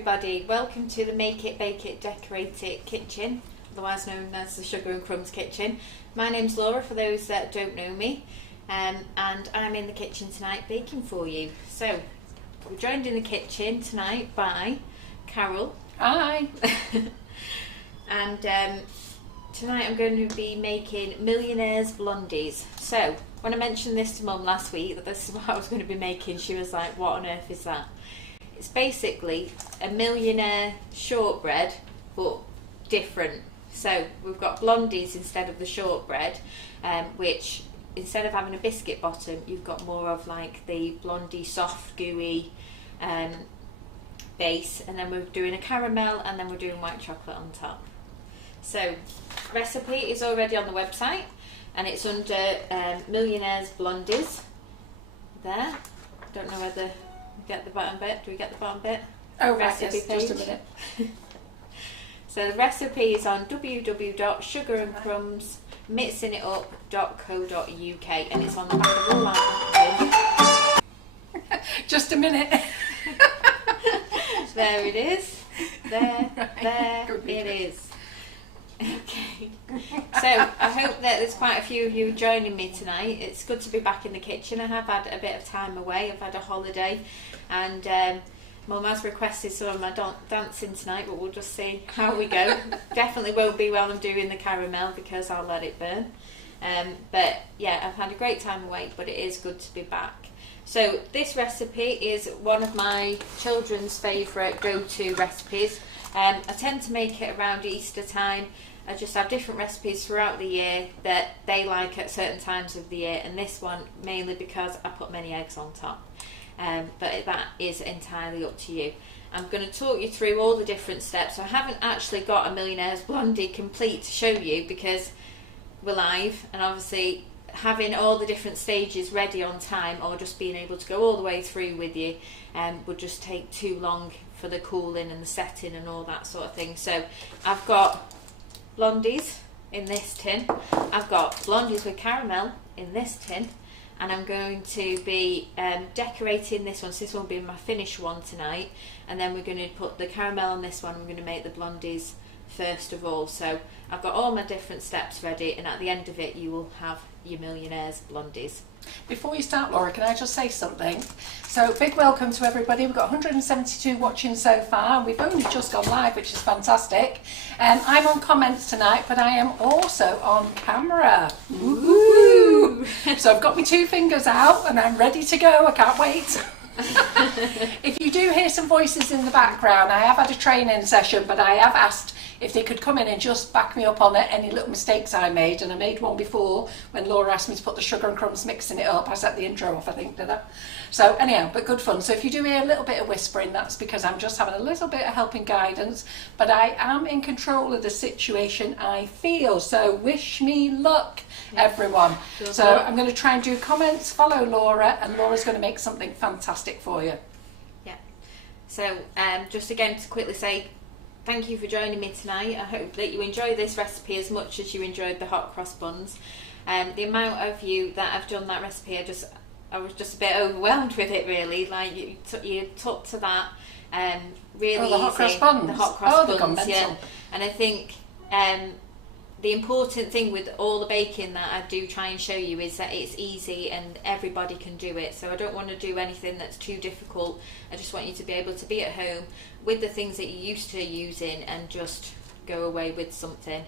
everybody, welcome to the Make It, Bake It, Decorate It kitchen, otherwise known as the Sugar and Crumbs kitchen. My name's Laura, for those that don't know me, and I'm in the kitchen tonight baking for you. So, we're joined in the kitchen tonight by Carol. Hi! And tonight I'm going to be making Millionaire Blondies. So, when I mentioned this to Mum last week, that this is what I was going to be making, she was like, what on earth is that? It's basically a millionaire shortbread, but different. So we've got blondies instead of the shortbread, which instead of having a biscuit bottom, you've got more of like the blondie soft, gooey base, and then we're doing a caramel, and then we're doing white chocolate on top. So recipe is already on the website, and it's under Millionaire Blondies. There. Don't know whether we get the bottom bit. Do we get the bottom bit? Oh, right, yes, just a minute. So the recipe is on www.sugarandcrumbsmixingitup.co.uk, and it's on the back of all our packaging. Just a minute. There it is. There Good it is. Okay. So I hope that there's quite a few of you joining me tonight. It's good to be back in the kitchen. I have had a bit of time away. I've had a holiday, and Mum has requested some of my dancing tonight, but we'll just see how we go. Definitely won't be while I'm doing the caramel because I'll let it burn. But yeah, I've had a great time away, but it is good to be back. So this recipe is one of my children's favourite go-to recipes. I tend to make it around Easter time. I just have different recipes throughout the year that they like at certain times of the year, and this one mainly because I put many eggs on top. But that is entirely up to you. I'm going to talk you through all the different steps. So I haven't actually got a Millionaire's Blondie complete to show you because we're live, and obviously having all the different stages ready on time, or just being able to go all the way through with you would just take too long for the cooling and the setting and all that sort of thing. So I've got blondies in this tin, I've got blondies with caramel in this tin, and I'm going to be decorating this one. So this one will be my finished one tonight, and then we're going to put the caramel on this one. I'm going to make the blondies first of all. So I've got all my different steps ready, and at the end of it you will have your Millionaire's Blondies. Before you start, Laura, can I just say something? So, big welcome to everybody. We've got 172 watching so far, and we've only just gone live, which is fantastic. I'm on comments tonight, but I am also on camera. Ooh. So I've got my two fingers out, and I'm ready to go. I can't wait. If you do hear some voices in the background, I have had a training session, but I have asked if they could come in and just back me up on any little mistakes I made, and I made one before when Laura asked me to put the sugar and crumbs mixing it up. I set the intro off, I think, did I? So anyhow, but good fun. So if you do hear a little bit of whispering, that's because I'm just having a little bit of helping guidance, but I am in control of the situation, I feel. So wish me luck, everyone. So I'm going to try and do comments, follow Laura, and Laura's going to make something fantastic for you. Yeah. So just again to quickly say, thank you for joining me tonight. I hope that you enjoy this recipe as much as you enjoyed the hot cross buns. The amount of you that have done that recipe, I was just a bit overwhelmed with it, really. Like you took to that really the hot cross buns. The hot cross buns, yeah. Mental. And I think the important thing with all the baking that I do try and show you is that it's easy and everybody can do it. So I don't want to do anything that's too difficult. I just want you to be able to be at home with the things that you're used to using and just go away with something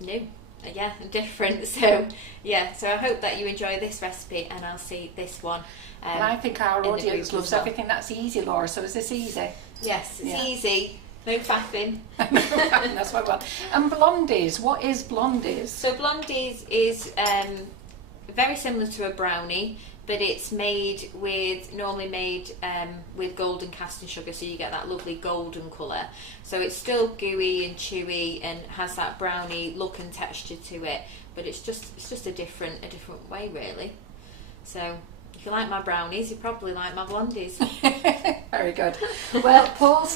new, and different. So so I hope that you enjoy this recipe, and I'll see this one. And I think our audience loves everything that's easy, Laura. So is this easy? Yes, it's easy. No faffing. That's what I want. And blondies, what is blondies? So blondies is very similar to a brownie, but it's normally made with golden casting sugar, so you get that lovely golden colour. So it's still gooey and chewy and has that brownie look and texture to it, but it's just a different way, really. So if if you like my brownies, you probably like my blondies. Very good. Well, Paul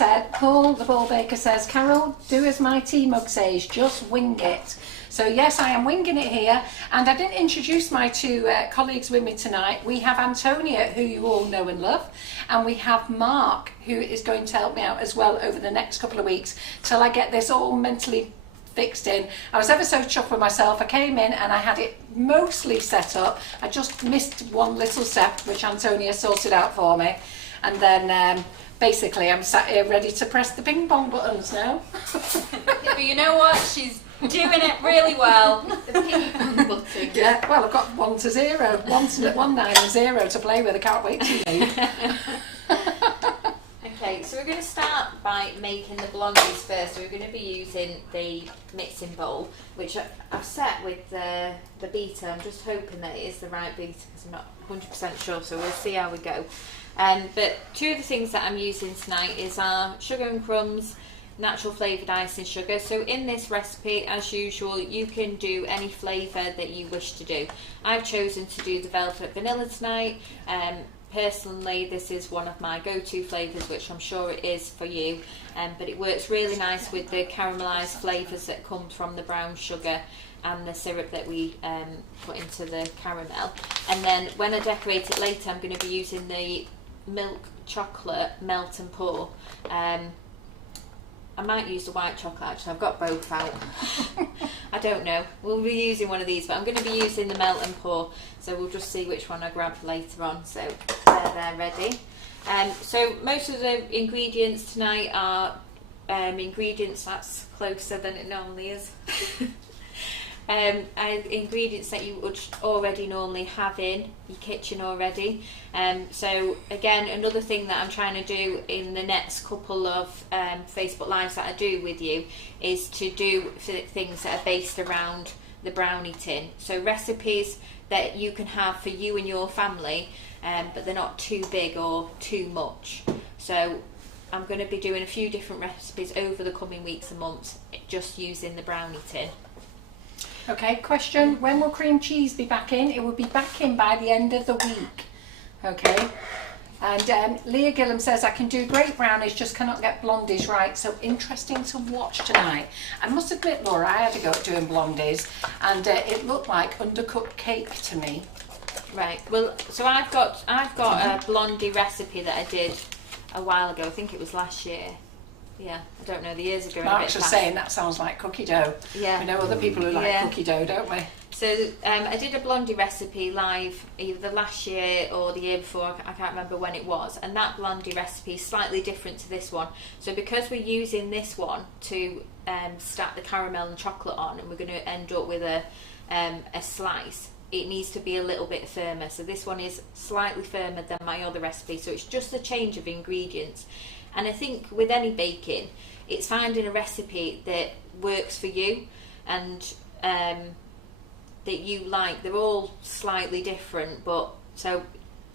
the ball baker says, Carol, do as my tea mug says, just wing it. So yes, I am winging it here, and I didn't introduce my two colleagues with me tonight. We have Antonia, who you all know and love, and we have Mark, who is going to help me out as well over the next couple of weeks till I get this all mentally fixed in. I was ever so chuffed with myself. I came in and I had it mostly set up. I just missed one little step, which Antonia sorted out for me, and then basically I'm sat here ready to press the ping pong buttons now. Yeah, but you know what? She's doing it really well. The ping pong button. Yeah, well, I've got 1 to 0, 1, 9 and 0 to play with. I can't wait to leave. Okay, so we're going to start by making the blondies first. So we're going to be using the mixing bowl, which I've set with the beater. I'm just hoping that it is the right beater because I'm not 100% sure, so we'll see how we go. But two of the things that I'm using tonight is our sugar and crumbs natural flavoured icing sugar. So in this recipe, as usual, you can do any flavour that you wish to do. I've chosen to do the velvet vanilla tonight. Personally, this is one of my go-to flavours, which I'm sure it is for you, but it works really nice with the caramelised flavours that come from the brown sugar and the syrup that we put into the caramel. And then when I decorate it later, I'm going to be using the milk chocolate melt and pour. I might use the white chocolate actually, I've got both out. I don't know, we'll be using one of these, but I'm going to be using the melt and pour, so we'll just see which one I grab later on. So they're ready. So most of the ingredients tonight are ingredients that's closer than it normally is. Ingredients that you would already normally have in your kitchen already. So again, another thing that I'm trying to do in the next couple of Facebook Lives that I do with you is to do things that are based around the brownie tin. So recipes that you can have for you and your family, but they're not too big or too much. So I'm going to be doing a few different recipes over the coming weeks and months, just using the brownie tin. Okay, question, when will cream cheese be back in? It will be back in by the end of the week. Okay, and Leah Gillum says, I can do great brownies, just cannot get blondies right. So interesting to watch tonight. I must admit, Laura, I had to go at doing blondies, and it looked like undercooked cake to me. Right, well, so I've got a blondie recipe that I did a while ago. I think it was last year. Yeah, I don't know, the years ago. Mark's just saying that sounds like cookie dough. Yeah. We know other people who like cookie dough, don't we? So I did a blondie recipe live either last year or the year before, I can't remember when it was, and that blondie recipe is slightly different to this one. So because we're using this one to stack the caramel and chocolate on, and we're going to end up with a slice, it needs to be a little bit firmer. So this one is slightly firmer than my other recipe, so it's just a change of ingredients. And I think with any baking, it's finding a recipe that works for you and that you like. They're all slightly different, but so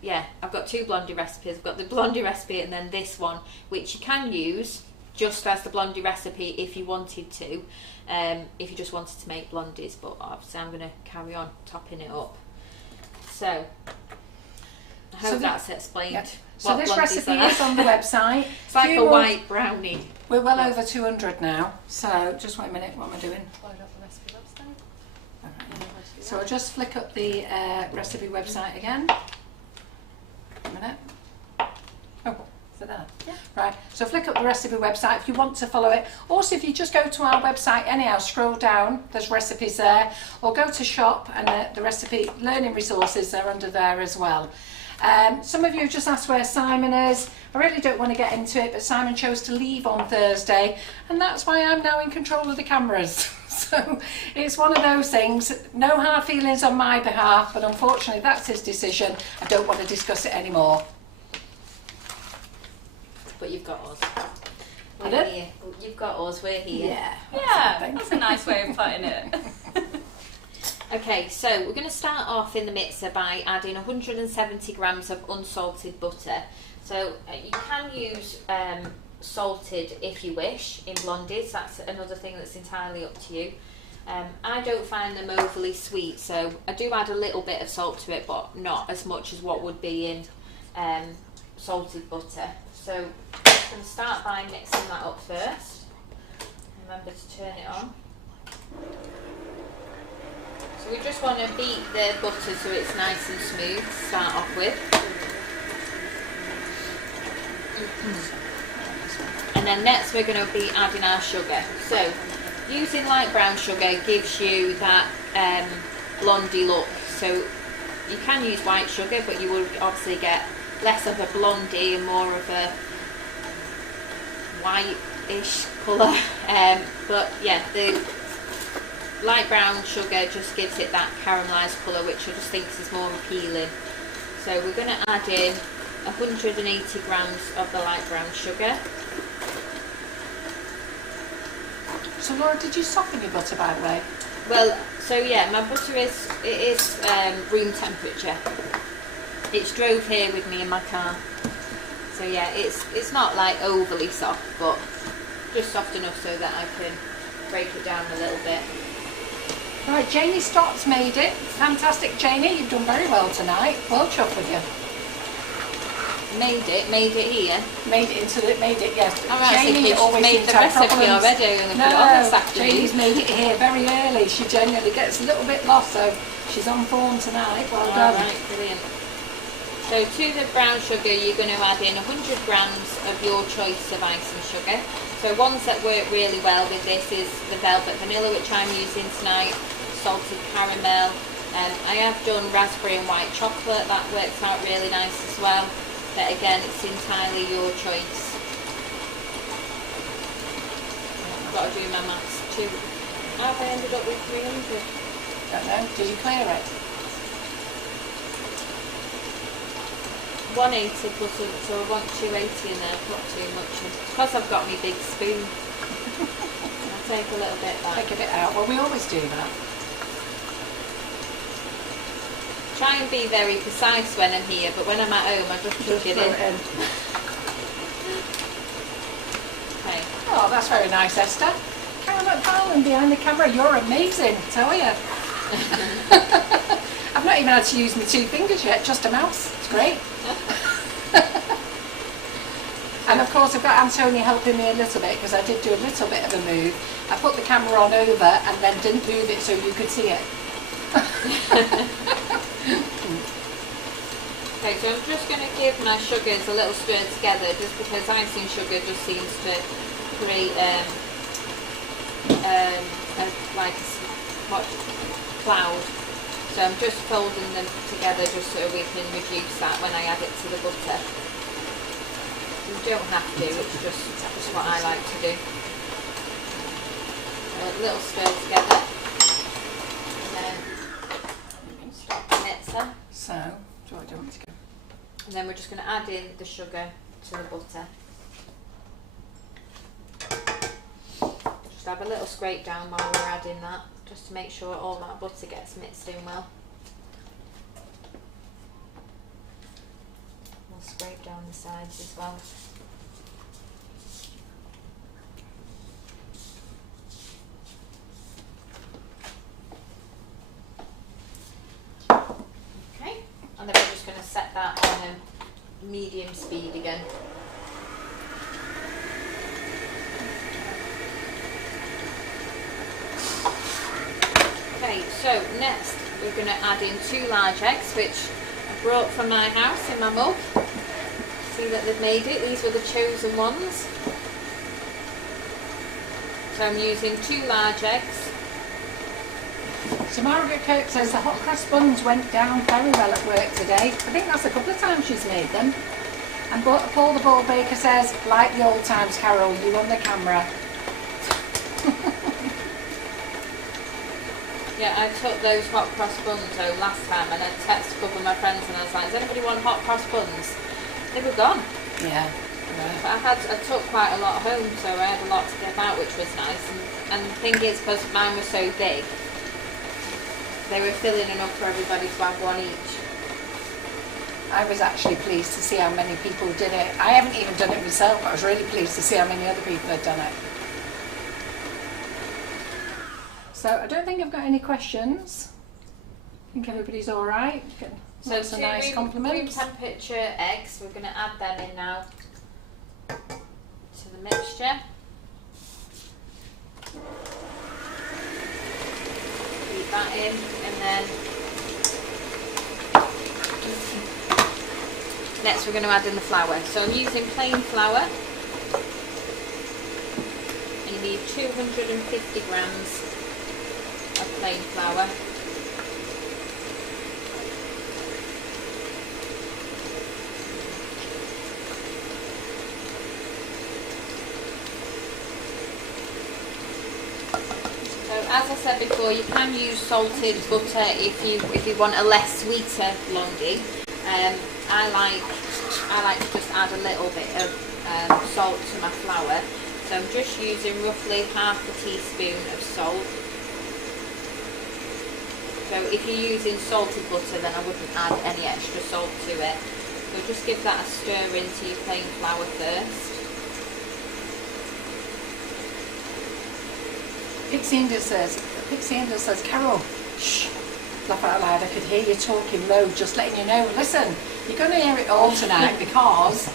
yeah, I've got two blondie recipes. I've got the blondie recipe and then this one, which you can use just as the blondie recipe if you wanted to, if you just wanted to make blondies, but obviously I'm going to carry on topping it up. So I hope that's explained. Yep. So this recipe is on the website. It's like a white brownie. We're well over 200 now, so just wait a minute, what am I doing? Load up the recipe website. Right. So I'll just flick up the recipe website again. A minute. Oh, is it there? Yeah. Right, so flick up the recipe website if you want to follow it. Also, if you just go to our website anyhow, scroll down, there's recipes there, or go to shop and the recipe learning resources are under there as well. Some of you just asked where Simon is. I really don't want to get into it, but Simon chose to leave on Thursday, and that's why I'm now in control of the cameras. So it's one of those things, no hard feelings on my behalf, but unfortunately that's his decision. I don't want to discuss it anymore. But you've got us. Pardon? Here. You've got us, we're here. Yeah, Yeah, that's a nice way of putting it. Okay, so we're going to start off in the mixer by adding 170 grams of unsalted butter. So you can use salted if you wish in blondies. That's another thing that's entirely up to you. I don't find them overly sweet, so I do add a little bit of salt to it, but not as much as what would be in salted butter. So I'm going to start by mixing that up first. Remember to turn it on. So we just want to beat the butter so it's nice and smooth to start off with. And then next we're going to be adding our sugar. So using light brown sugar gives you that blondie look. So you can use white sugar, but you will obviously get less of a blondie and more of a white-ish colour. But yeah, the light brown sugar just gives it that caramelised colour, which I just think is more appealing. So we're going to add in 180 grams of the light brown sugar. So Laura, did you soften your butter, by the way? Well, so yeah, my butter is room temperature. It's drove here with me in my car. So yeah, it's not like overly soft, but just soft enough so that I can break it down a little bit. Right, Janie Stott's made it. Fantastic, Janie. You've done very well tonight. Well chuffed with you. Made it here. Made it, yes. All right, Janie so always made seems the to have recipe problems. already and put it on this No, afternoon. Janie's made it here very early. She genuinely gets a little bit lost, so she's on form tonight. Well done. Alright, brilliant. So to the brown sugar, you're going to add in 100 grams of your choice of icing sugar. So ones that work really well with this is the velvet vanilla, which I'm using tonight, salted caramel. I have done raspberry and white chocolate, that works out really nice as well. But again, it's entirely your choice. I've got to do my maths too. How have I ended up with 300? Don't know. Did you clear it? 180 plus, so I want 280 in there, put too much in. Because I've got my big spoon, I'll take a little bit back. Take a bit out. Well, we always do that. Try and be very precise when I'm here, but when I'm at home I just chuck it in. Okay. Oh, that's very nice, Esther. Karen McFarlane behind the camera, you're amazing, I tell you. I've not even had to use my 2 fingers yet, just a mouse. It's great. And of course I've got Antonia helping me a little bit because I did do a little bit of a move. I put the camera on over and then didn't move it so you could see it. Okay, so I'm just going to give my sugars a little stir together just because icing sugar just seems to create like a hot cloud. So I'm just folding them together just so we can reduce that when I add it to the butter. You don't have to, it's just what I like to do. A little stir together. And then stop the mixer. So, do I want to go? And then we're just going to add in the sugar to the butter. Just have a little scrape down while we're adding that, just to make sure all that butter gets mixed in well. We'll scrape down the sides as well. Okay, and then we're just going to set that on a medium speed again. Okay, so next we're going to add in 2 large eggs, which I brought from my house in my mug. See that they've made it, these were the chosen ones. So I'm using 2 large eggs. So Margaret Kirk says the hot cross buns went down very well at work today. I think that's a couple of times she's made them. And Paul the Ball Baker says, like the old times, Carol, you on the camera. Yeah, I took those hot cross buns home last time and I texted a couple of my friends and I was like, does anybody want hot cross buns? They were gone. Yeah. But I took quite a lot home, so I had a lot to give out, which was nice. And the thing is, because mine was so big, they were filling enough for everybody to have one each. I was actually pleased to see how many people did it. I haven't even done it myself, but I was really pleased to see how many other people had done it. So I don't think I've got any questions. I think everybody's all right. So Lots of nice room compliments. temperature eggs, we're going to add them in now to the mixture. Keep that in, and then next we're going to add in the flour. So I'm using plain flour. And you need 250 grams of plain flour. As I said before, you can use salted butter if you want a less sweeter blondie. I like to just add a little bit of salt to my flour. So I'm just using roughly half a teaspoon of salt. So if you're using salted butter, then I wouldn't add any extra salt to it. So just give that a stir into your plain flour first. Pixie says, Carol, shh, laugh out loud, I could hear you talking low, just letting you know. Listen, you're going to hear it all tonight because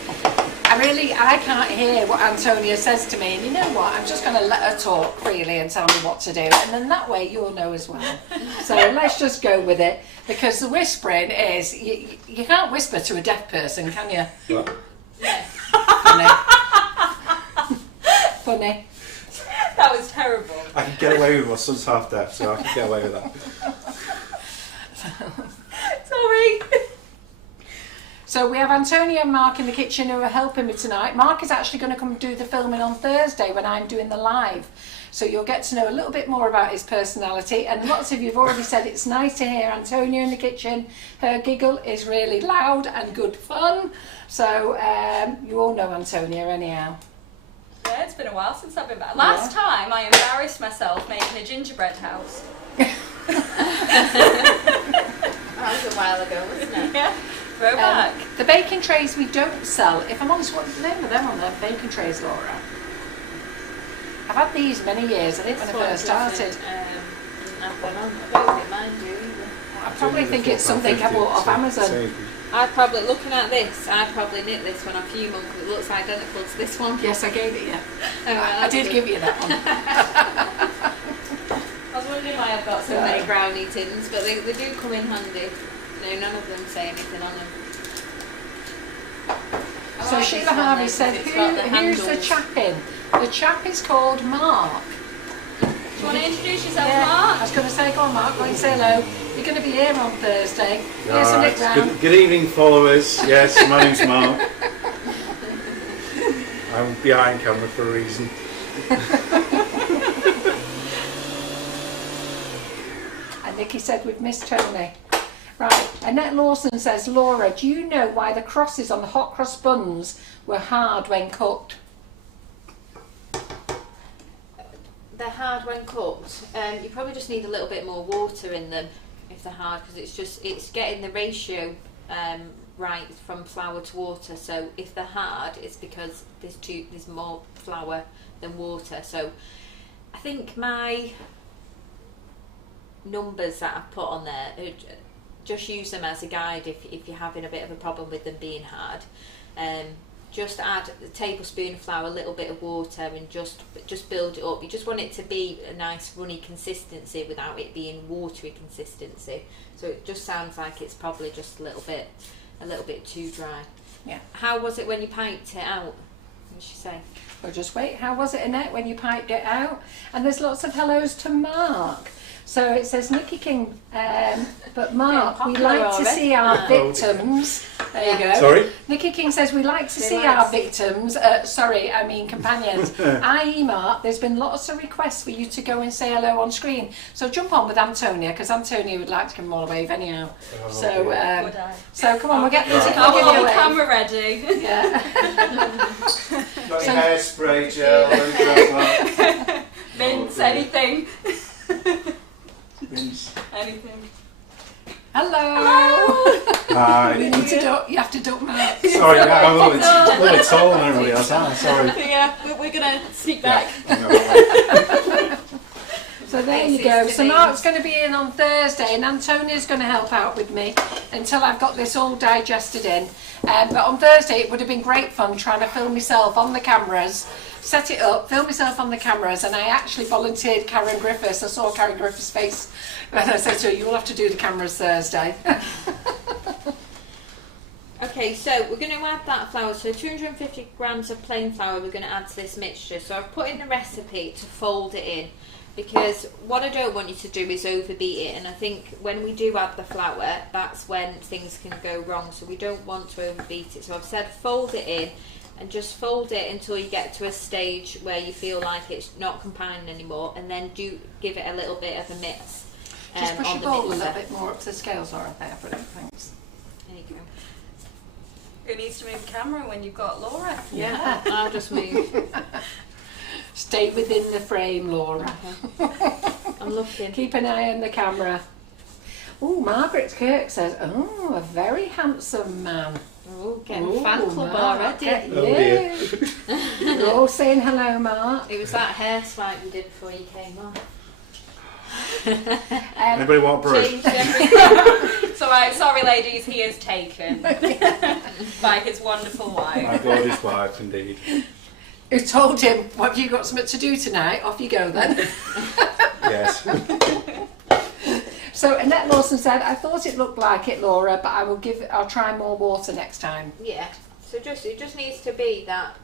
I can't hear what Antonia says to me, and you know what, I'm just going to let her talk freely and tell me what to do, and then that way you'll know as well. So let's just go with it, because the whispering is, you can't whisper to a deaf person, can you? What? Funny. Funny. That was terrible. I can get away with my son's half deaf, so I can get away with that. Sorry. So we have Antonia and Mark in the kitchen who are helping me tonight. Mark is actually going to come do the filming on Thursday when I'm doing the live. So you'll get to know a little bit more about his personality. And lots of you have already said it's nice to hear Antonia in the kitchen. Her giggle is really loud and good fun. So you all know Antonia anyhow. Yeah, it's been a while since I've been back. Last time I embarrassed myself making a gingerbread house. That was a while ago, wasn't it? Yeah, throwback. The baking trays we don't sell. If I'm honest, what's the name of them on the baking trays, Laura? I've had these many years, I think, when I first started. I don't think mine do either. I probably think it's something I bought off Amazon. Looking at this, I probably knit this one off you, Mum, because it looks identical to this one. Yes, I gave it you. Oh, well, I did good. give you that one. I was wondering why I've got so many brownie tins, but they do come in handy. No, none of them say anything on them. So like Sheila this one Harvey then, said, because it's got the who's the handles. chap in? The chap is called Mark. Do you want to introduce yourself, Yeah, I Mark? was going to say, go on Mark, go and say hello. You're going to be here on Thursday. Here's a Alright, look round. good evening, followers. Yes, my name's Mark. I'm behind camera for a reason. And Nikki said we've missed Tony. Right, Annette Lawson says, Laura, do you know why the crosses on the hot cross buns were hard when cooked? They're hard when cooked. You probably just need a little bit more water in them if they're hard, because it's getting the ratio right from flour to water. So if they're hard, it's because there's more flour than water. So I think my numbers that I've put on there, just use them as a guide if you're having a bit of a problem with them being hard. Just add a tablespoon of flour, a little bit of water, and just build it up. You just want it to be a nice runny consistency without it being watery consistency. So it just sounds like it's probably just a little bit too dry. Yeah. How was it when you piped it out? What did she say? Well, just wait. How was it, Annette, when you piped it out? And there's lots of hellos to Mark. So it says Nikki King, but Mark, we popular like to already. see our victims. There you go. Sorry? Nikki King says we like to see like our to see- victims. Companions. I.e. Mark, there's been lots of requests for you to go and say hello on screen. So jump on with Antonia, because Antonia would like to give them all a wave anyhow. Oh, So Would I? so come on, we'll get them to Right. come Oh, give you a on wave. camera ready. Yeah. Got So- your hairspray gel, anything like that? Mints, Oh, dear. anything. Mince. Anything. Hello. You Hi. need to duck. You have to duck, Mark. Sorry, I'm a little taller than everybody else. I'm sorry. Yeah, we're going to sneak back. No. So So there you go. So Mark's going to be in on Thursday and Antonia's going to help out with me until I've got this all digested in. But on Thursday it would have been great fun trying to film myself on the cameras, set it up, film myself on the cameras, and I actually volunteered Karen Griffiths. I saw Karen Griffiths' face when I said to her, you'll have to do the cameras Thursday. Okay, so we're going to add that flour. So 250 grams of plain flour we're going to add to this mixture. So I've put in the recipe to fold it in, because what I don't want you to do is overbeat it, and I think when we do add the flour, that's when things can go wrong. So we don't want to overbeat it. So I've said fold it in, and just fold it until you get to a stage where you feel like it's not combining anymore, and then do give it a little bit of a mix. Just push your bowl a little bit more up to the scales, or there, brilliant, thanks. There you go. Who needs to move the camera when you've got Laura? Yeah, I'll just move. Stay within the frame, Laura. I'm looking. Keep an eye on the camera. Oh, Margaret Kirk says, oh, a very handsome man. Oh, getting fan club already. Oh, saying hello, Mark. It was that hair swipe you did before you came on. Anybody want brew? Change everything. It's alright, sorry ladies, he is taken by his wonderful wife. My gorgeous wife, indeed. Who told him, what have you got something to do tonight? Off you go then. Yes. So Annette Lawson said, I thought it looked like it, Laura, but I'll try more water next time. Yeah. So it just needs to be that.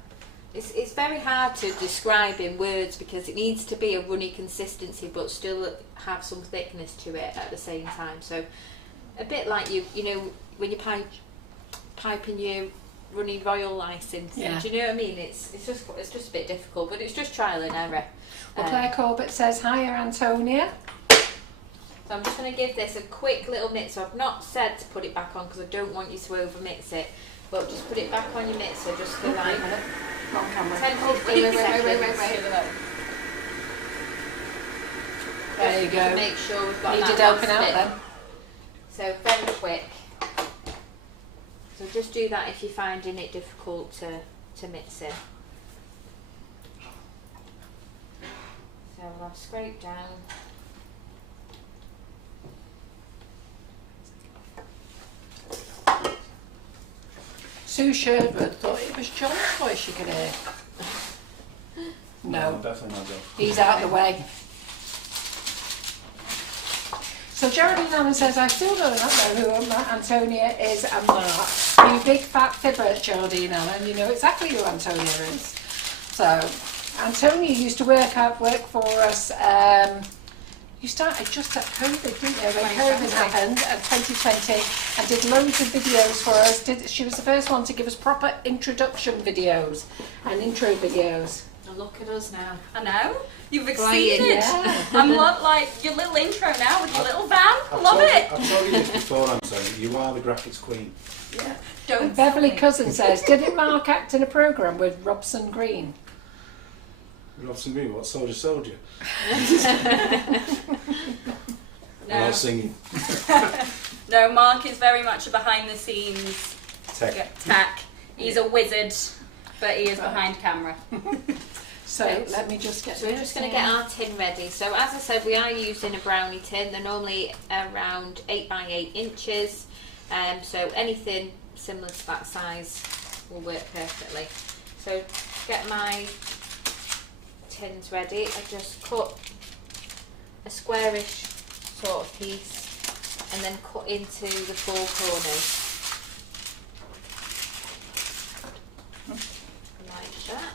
It's very hard to describe in words, because it needs to be a runny consistency but still have some thickness to it at the same time. So a bit like you know when you piping your runny royal license. Yeah. Do you know what I mean? It's just a bit difficult, but it's just trial and error. Well, Claire Corbett says, hiya, Antonia. So I'm just going to give this a quick little mix. So I've not said to put it back on because I don't want you to over mix it, but just put it back on your mixer just for like On camera. 10 Oh, 15 wait. seconds. There you To go. make sure we've got Needed that helping last out bit. then. So very quick. So just do that if you're finding it difficult to mix in. So I'll scrape down. Sue Sherwood thought it was John's voice you could hear. No, Definitely not John. he's out of the way. So Geraldine Allen says, I still do not know who Antonia is and Mark. You big fat fibber, Geraldine Allen. You know exactly who Antonia is. So Antonia used to work for us. You started just at COVID, didn't you? When COVID happened at 2020, and did loads of videos for us. She was the first one to give us proper introduction videos and intro videos. And look at us now. I know, you've Flying, exceeded. yeah. I'm like your little intro now with your little van. Love it. I've told you this before, I'm saying you are the graphics queen. Yeah. Don't And Beverly tell me. Cousin says, didn't Mark act in a programme with Robson Green? Robson Green, what Soldier? No. Or singing. No, Mark is very much a behind the scenes Tech. He's a wizard, but he is behind camera. So let me just get So we're just going to get our tin ready. So as I said, we are using a brownie tin. They're normally around 8 by 8 inches. So anything similar to that size will work perfectly. So get my tins ready. I just cut a squarish sort of piece and then cut into the 4 corners. Like that.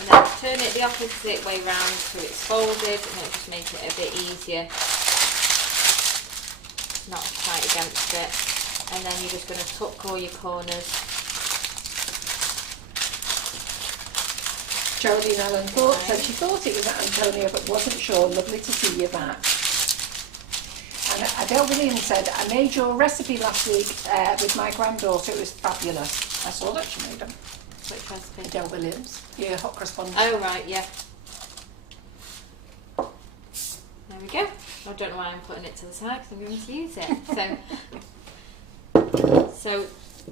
And then turn it the opposite way round so it's folded, and it'll just make it a bit easier. Not tight against it. And then you're just going to tuck all your corners. Geraldine Allen said she thought it was Antonia but wasn't sure. Lovely to see you back. And Adele Williams said, I made your recipe last week with my granddaughter. It was fabulous. I saw that she made them. Which recipe? Adele Williams, your hot correspondent. Oh right, yeah. There we go. I don't know why I'm putting it to the side because I'm going to use it. So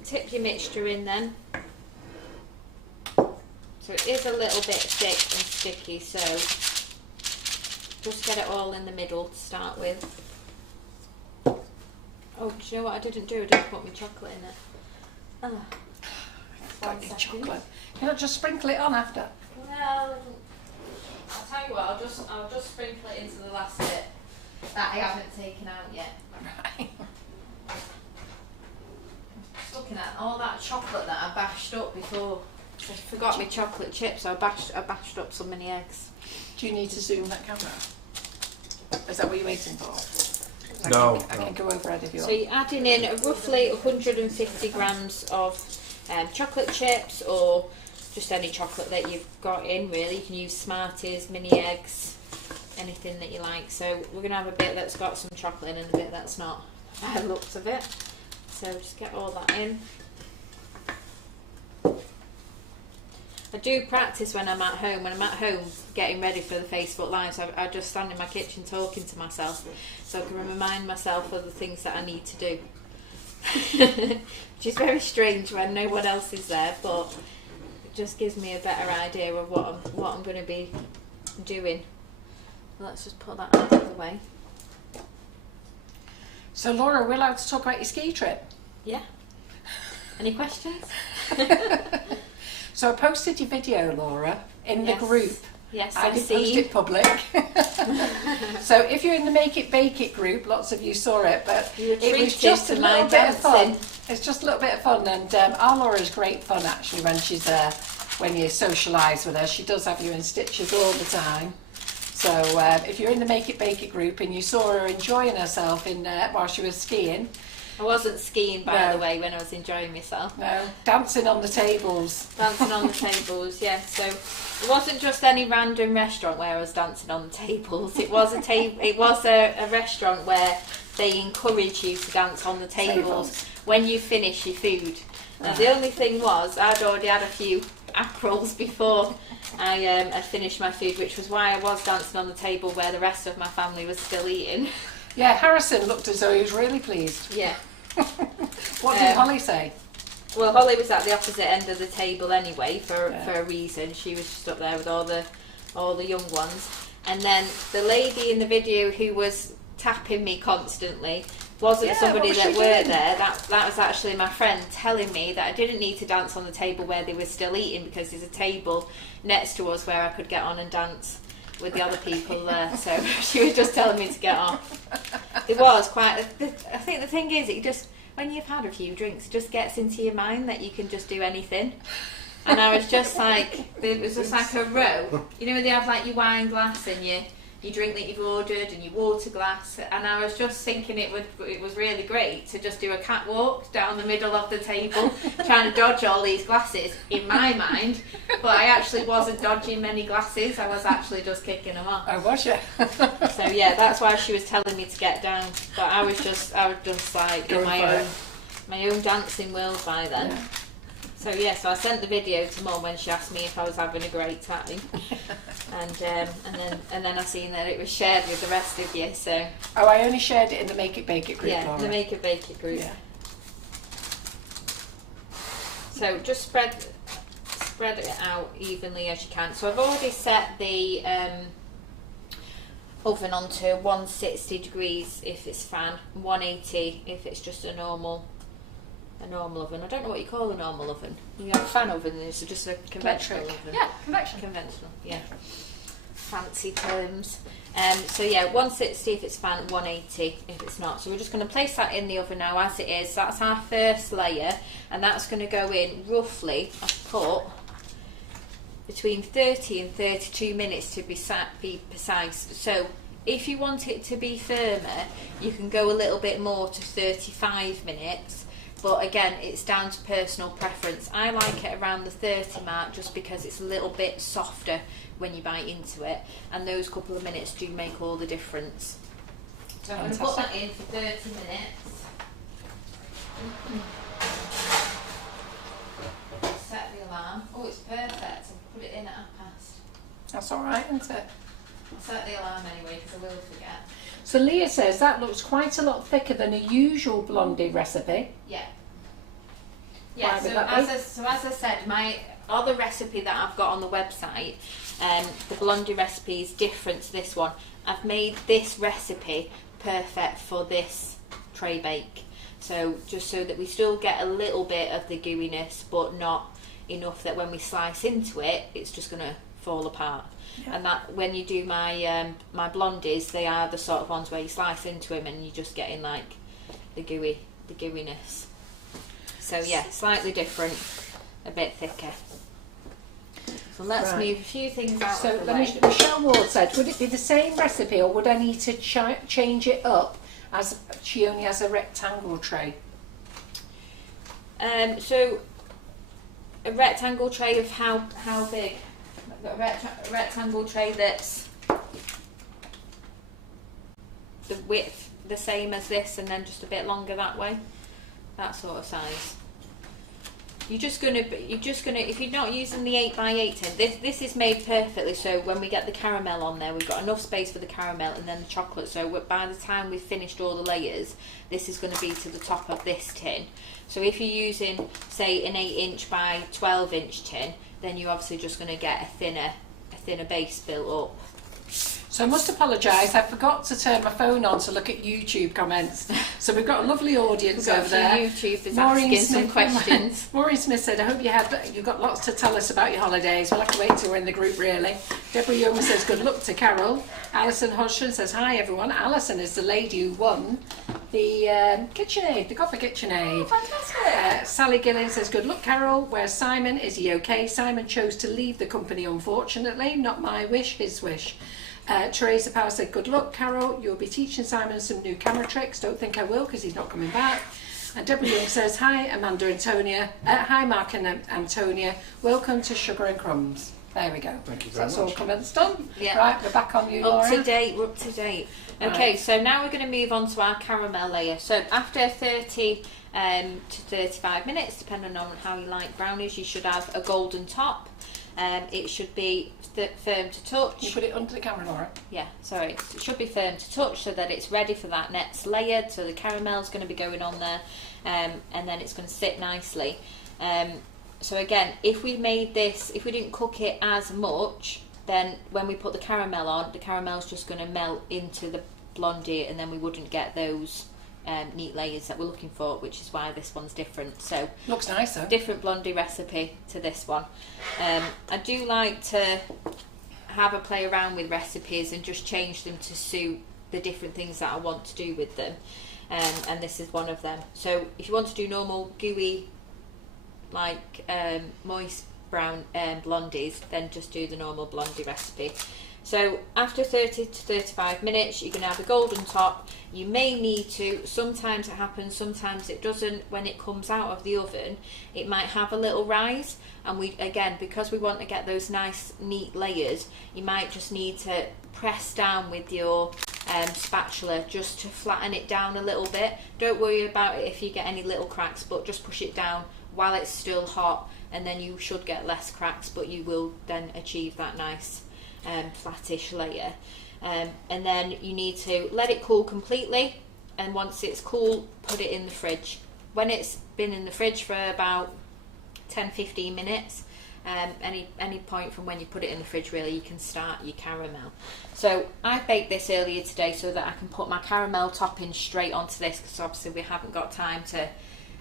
tip your mixture in then. So it is a little bit thick and sticky, so just get it all in the middle to start with. Oh, do you know what I didn't do? I didn't put my chocolate in it. Oh. Got your chocolate. You not just sprinkle it on after? Well, I'll tell you what, I'll just sprinkle it into the last bit that I haven't taken out yet. Right. Just looking at all that chocolate that I bashed up before. I forgot my chocolate chips, so I bashed up so many eggs. Do you need to zoom that camera? Is that what you're waiting for? No. I can go overhead if you So want. you're adding in roughly 150 grams of chocolate chips, or just any chocolate that you've got in, really. You can use Smarties, mini eggs, anything that you like. So we're going to have a bit that's got some chocolate in and a bit that's not, by the looks of it. So just get all that in. I do practice when I'm at home. When I'm at home getting ready for the Facebook Live, so I just stand in my kitchen talking to myself, so I can remind myself of the things that I need to do. Which is very strange when no one else is there, but it just gives me a better idea of what I'm going to be doing. Let's just put that out of the way. So Laura, we're allowed to talk about your ski trip? Yeah. Any questions? So I posted your video, Laura, in the group. Yes, I I've did post seen. it public. So if you're in the Make It Bake It group, lots of you saw it, but You were it was treated just a to little my bit of fun. dancing. It's just a little bit of fun, and our Laura's great fun actually when she's when you socialise with her. She does have you in stitches all the time. So if you're in the Make It Bake It group and you saw her enjoying herself in while she was skiing. I wasn't skiing, by No. the way, when I was enjoying myself. No, dancing on the tables. Dancing on the tables, yeah. So it wasn't just any random restaurant where I was dancing on the tables. It was a restaurant where they encourage you to dance on the tables when you finish your food. Now the only thing was, I'd already had a few aprils before I had finished my food, which was why I was dancing on the table where the rest of my family was still eating. Yeah, Harrison looked as though he was really pleased. Yeah. What did Holly say? Well, Holly was at the opposite end of the table anyway for a reason. She was just up there with all the young ones. And then the lady in the video who was tapping me constantly wasn't somebody that worked there. That was actually my friend telling me that I didn't need to dance on the table where they were still eating, because there's a table next to us where I could get on and dance with the other people there. So she was just telling me to get off. It was quite. I think the thing is, it just, when you've had a few drinks, it just gets into your mind that you can just do anything. And I was just like, it was just like a row. You know, when they have like your wine glass and your drink that you've ordered and your water glass, and I was just thinking it was really great to just do a catwalk down the middle of the table, trying to dodge all these glasses in my mind, but I actually wasn't dodging many glasses. I was actually just kicking them off. Oh, was you? So yeah, that's why she was telling me to get down. But I was just like in my own dancing world by then. Yeah. So yeah, so I sent the video to Mum when she asked me if I was having a great time, and then I seen that it was shared with the rest of you. So Oh, I only shared it in the Make It Bake It group, yeah, Laura. the Make It Bake It group. Yeah. So just spread it out evenly as you can. So I've already set the oven onto 160 degrees if it's fan, 180 if it's just a normal oven. I don't know what you call a normal oven. You have a fan oven, it's just a conventional oven. Yeah, convection. Conventional, yeah. Fancy terms. So yeah, 160 if it's fan, 180 if it's not. So we're just going to place that in the oven now as it is. That's our first layer, and that's going to go in roughly, I've put, between 30 and 32 minutes to be precise. So if you want it to be firmer, you can go a little bit more to 35 minutes. But again, it's down to personal preference. I like it around the 30 mark just because it's a little bit softer when you bite into it. And those couple of minutes do make all the difference. So I'm going to put that in for 30 minutes. Set the alarm. Oh, it's perfect. I'll put it in at 1:30. That's all right, isn't it? I'll set the alarm anyway because I will forget. So Leah says that looks quite a lot thicker than a usual blondie recipe. Yeah. Yeah. Why would So that be? as I said, other recipe that I've got on the website, the Blondie recipe is different to this one. I've made this recipe perfect for this tray bake. So just so that we still get a little bit of the gooiness, but not enough that when we slice into it, it's just going to fall apart. Yeah. And that when you do my my blondies, they are the sort of ones where you slice into them and you're just getting like the gooiness. So yeah, slightly different, a bit thicker. So let's move a few things out of the way. Michelle Ward said, would it be the same recipe or would I need to change it up as she only has a rectangle tray? So a rectangle tray of how big? I've got a rectangle tray that's the width the same as this and then just a bit longer that way. That sort of size. You're just gonna if you're not using the 8x8 tin, this is made perfectly so when we get the caramel on there, we've got enough space for the caramel and then the chocolate, so by the time we've finished all the layers, this is going to be to the top of this tin. So if you're using, say, an 8-inch by 12-inch tin, then you're obviously just going to get a thinner base built up. So I must apologise, I forgot to turn my phone on to look at YouTube comments. So we've got a lovely audience over there. YouTube is asking some questions. Maureen Smith said, I hope you've got lots to tell us about your holidays. We'll have to wait till we're in the group, really. Deborah Young says, good luck to Carol. Alison Hodgson says, hi everyone. Alison is the lady who won the KitchenAid, the copper KitchenAid. Oh, fantastic. Sally Gillen says, good luck Carol. Where's Simon? Is he okay? Simon chose to leave the company, unfortunately. Not my wish, his wish. Teresa Power said, good luck Carol, you'll be teaching Simon some new camera tricks. Don't think I will because he's not coming back. And Deborah Young says, hi Amanda Antonia, hi Mark and Antonia, welcome to Sugar and Crumbs. There we go. Thank you very much. That's all comments done. Yeah. Right, we're back on you, Laura. We're up to date. Okay, right. So now we're going to move on to our caramel layer. So after 30 to 35 minutes, depending on how you like brownies, you should have a golden top. It should be firm to touch. You put it under the camera, Laura. Yeah, sorry. It should be firm to touch so that it's ready for that next layer. So the caramel's going to be going on there, and then it's going to sit nicely. So again, if we didn't cook it as much, then when we put the caramel on, the caramel's just going to melt into the blondie, and then we wouldn't get those neat layers that we're looking for, which is why this one's different. So looks nice though. Different blondie recipe to this one. I do like to have a play around with recipes and just change them to suit the different things that I want to do with them, and this is one of them. So if you want to do normal gooey, like moist brown blondies, then just do the normal blondie recipe. So after 30 to 35 minutes, you're going to have a golden top. You may need to, sometimes it happens, sometimes it doesn't. When it comes out of the oven, it might have a little rise. And because we want to get those nice, neat layers, you might just need to press down with your spatula just to flatten it down a little bit. Don't worry about it if you get any little cracks, but just push it down while it's still hot, and then you should get less cracks, but you will then achieve that nice flattish layer. And then you need to let it cool completely, and once it's cool, put it in the fridge. When it's been in the fridge for about 10-15 minutes, any point from when you put it in the fridge, really, you can start your caramel. So I baked this earlier today so that I can put my caramel topping straight onto this, because obviously we haven't got time to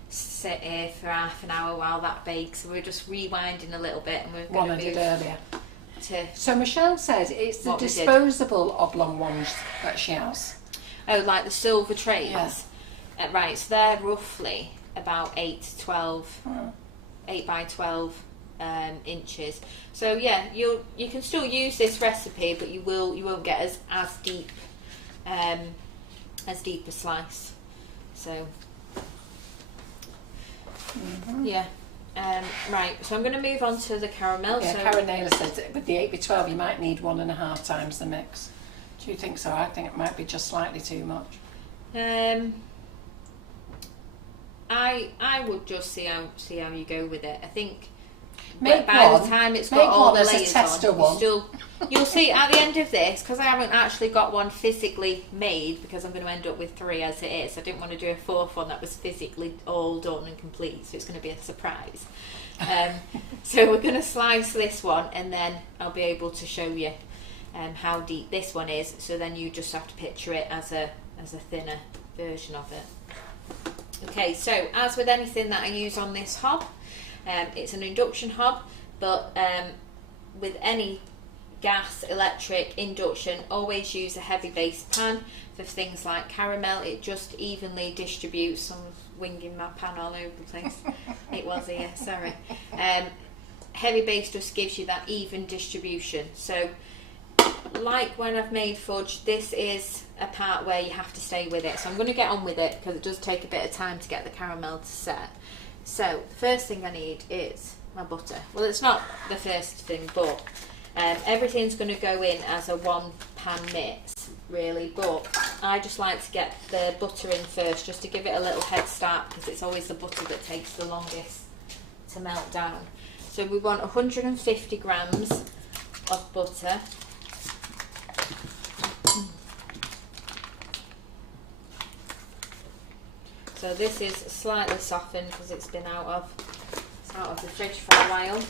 sit here for half an hour while that bakes, so we're just rewinding a little bit, and we're going to move earlier. So Michelle says it's the disposable oblong ones that she has. Oh, like the silver trays? Yeah. Right, so they're roughly about 8 by 12 inches. So yeah, you can still use this recipe, but you won't get as deep a slice. So yeah. Right, so I'm going to move on to the caramel. Yeah, Karen Naylor says that with the 8x12 you might need 1.5 times the mix. Do you think so? I think it might be just slightly too much. I would just see how you go with it. I think by the time it's got all the layers on, you'll see at the end of this, because I haven't actually got one physically made, because I'm going to end up with 3 as it is. I didn't want to do a 4th one that was physically all done and complete, so it's going to be a surprise. So we're going to slice this one, and then I'll be able to show you how deep this one is. So then you just have to picture it as a thinner version of it. Okay, so as with anything that I use on this hob, it's an induction hob, but with any gas, electric, induction, always use a heavy base pan for things like caramel. It just evenly distributes. Someone's winging my pan all over the place. It was here, sorry. Heavy base just gives you that even distribution. So like when I've made fudge, this is a part where you have to stay with it. So I'm going to get on with it because it does take a bit of time to get the caramel to set. So the first thing I need is my butter. Well, it's not the first thing, but everything's going to go in as a one pan mix, really, but I just like to get the butter in first just to give it a little head start, because it's always the butter that takes the longest to melt down. So we want 150 grams of butter. So this is slightly softened because it's been out of the fridge for a while.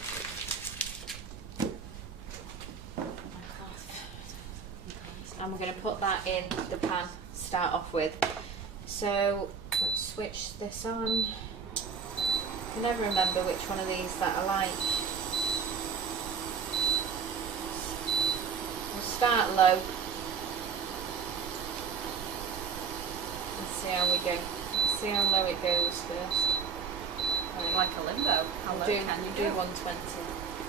And we're going to put that in the pan to start off with. So let's switch this on. I can never remember which one of these that I like. We'll start low. Let's see how we go. Let's see how low it goes first. Like a limbo. How low can you do 120.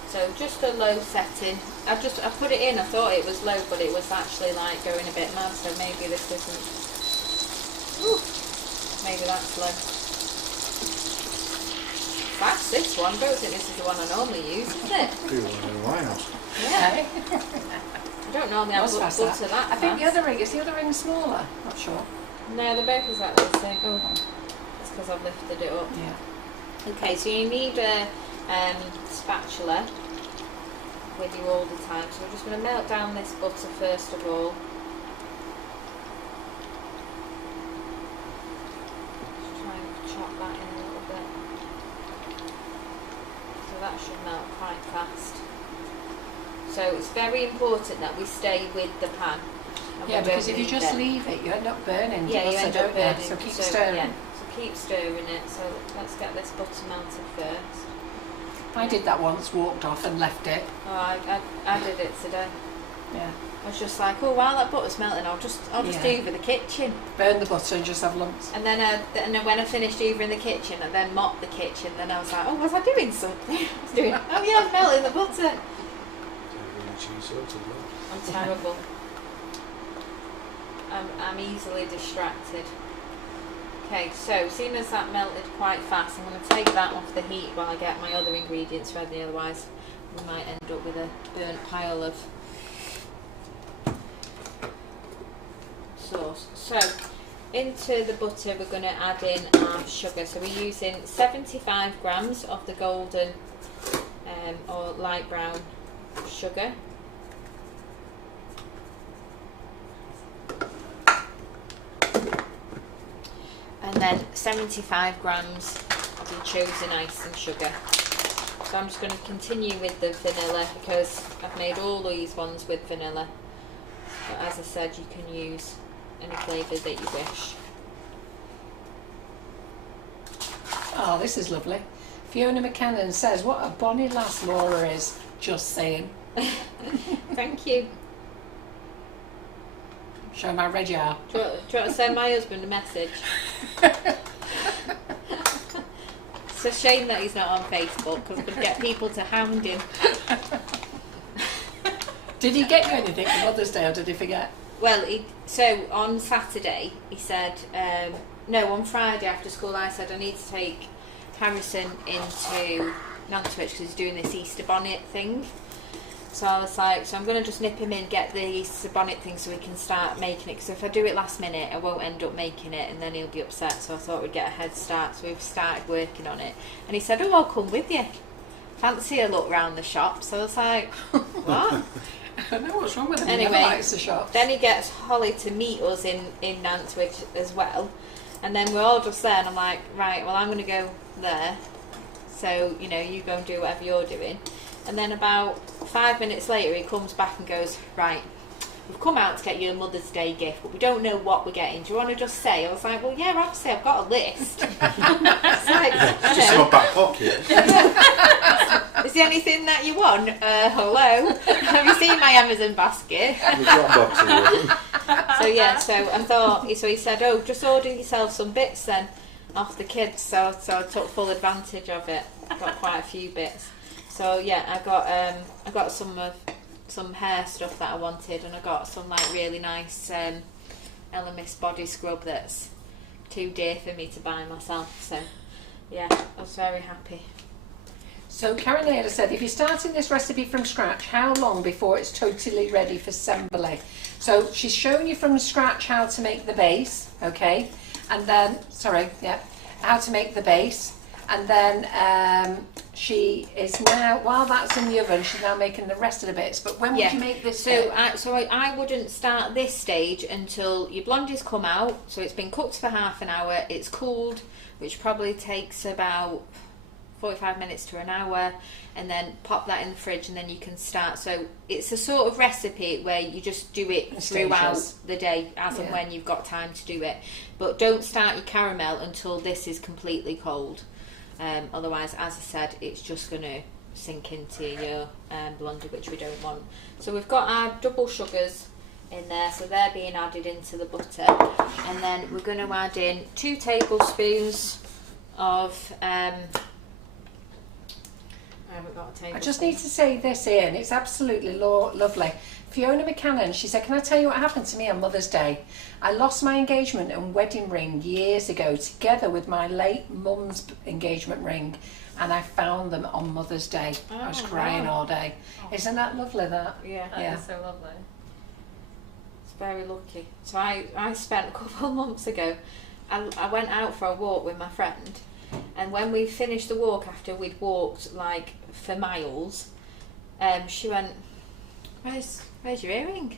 So just a low setting. I put it in, I thought it was low, but it was actually like going a bit mad, so maybe this isn't. Ooh, maybe that's low. That's this one. I don't think this is the one I normally use, is it? Why not? Yeah. I don't normally have butter that I think is the other ring smaller? Not sure. No, they're both exactly the same. Oh, it's because I've lifted it up. Yeah. Okay, so you need a spatula with you all the time. So we're just going to melt down this butter first of all. Just try and chop that in a little bit. So that should melt quite fast. So it's very important that we stay with the pan. Yeah, because if you just leave it, you end up burning. Yeah, you end up burning. So keep stirring. Yeah, so keep stirring it. So let's get this butter melted first. I did that once, walked off and left it. Oh, I did it today. Yeah. I was just like, oh, while that butter's melting, I'll just hoover the kitchen. Burn the butter and just have lumps. And then when I finished hoovering the kitchen, I then mopped the kitchen. Then I was like, oh, was I doing something? I was doing, oh yeah, I was melting the butter. I'm terrible. I'm easily distracted. Okay, so seeing as that melted quite fast, I'm going to take that off the heat while I get my other ingredients ready, otherwise we might end up with a burnt pile of sauce. So into the butter we're going to add in our sugar. So we're using 75 grams of the golden or light brown sugar. And then 75 grams of your chosen icing sugar. So I'm just going to continue with the vanilla because I've made all these ones with vanilla. But as I said, you can use any flavour that you wish. Oh, this is lovely. Fiona McCannon says, what a bonny lass Laura is. Just saying. Thank you. Show my red jar. Do you want to send my husband a message? It's a shame that he's not on Facebook because we'd get people to hound him. Did he get you anything for Mother's Day or did he forget? Well, so on Saturday he said, no, on Friday after school I said I need to take Harrison into Nantwich because he's doing this Easter bonnet thing. So I was like, so I'm going to just nip him in, get the Easter bonnet thing so we can start making it. Because if I do it last minute, I won't end up making it and then he'll be upset. So I thought we'd get a head start. So we've started working on it. And he said, oh, I'll come with you. Fancy a look round the shop. So I was like, what? I don't know what's wrong with him. Anyway, he never likes the shops. Then he gets Holly to meet us in Nantwich as well. And then we're all just there and I'm like, right, well, I'm going to go there. So, you know, you go and do whatever you're doing. And then about 5 minutes later, he comes back and goes, right, we've come out to get you a Mother's Day gift, but we don't know what we're getting. Do you want to just say? I was like, well, yeah, obviously, I've got a list. It's like, It's just in my back pocket. is there anything that you want? Hello? Have you seen my Amazon basket? The drop box is So yeah, so I thought, so he said, oh, just order yourself some bits then off the kids. So I took full advantage of it. Got quite a few bits. So yeah, I got some hair stuff that I wanted, and I got some like really nice Elemis body scrub that's too dear for me to buy myself. So yeah, I was very happy. So Karen Naylor said, if you're starting this recipe from scratch, how long before it's totally ready for assembly? So she's shown you from scratch how to make the base, okay? And then, how to make the base. And then she is now, while that's in the oven, she's now making the rest of the bits. But when would you make this? I wouldn't start this stage until your blondies come out. So it's been cooked for half an hour. It's cooled, which probably takes about 45 minutes to an hour, and then pop that in the fridge, and then you can start. So it's a sort of recipe where you just do it throughout the day as and when you've got time to do it. But don't start your caramel until this is completely cold. Otherwise, as I said, it's just going to sink into your blondie, which we don't want. So we've got our double sugars in there, so they're being added into the butter, and then we're going to add in 2 tablespoons of I haven't got a tablespoon. I just need to say this, Ian, it's absolutely lovely. Fiona McCannon, she said, can I tell you what happened to me on Mother's Day? I lost my engagement and wedding ring years ago, together with my late mum's engagement ring, and I found them on Mother's Day. I was crying all day. Isn't that lovely, that? Yeah. That is so lovely. It's very lucky. So I spent a couple of months ago, I went out for a walk with my friend, and when we finished the walk after we'd walked like for miles, she went, where's your earring?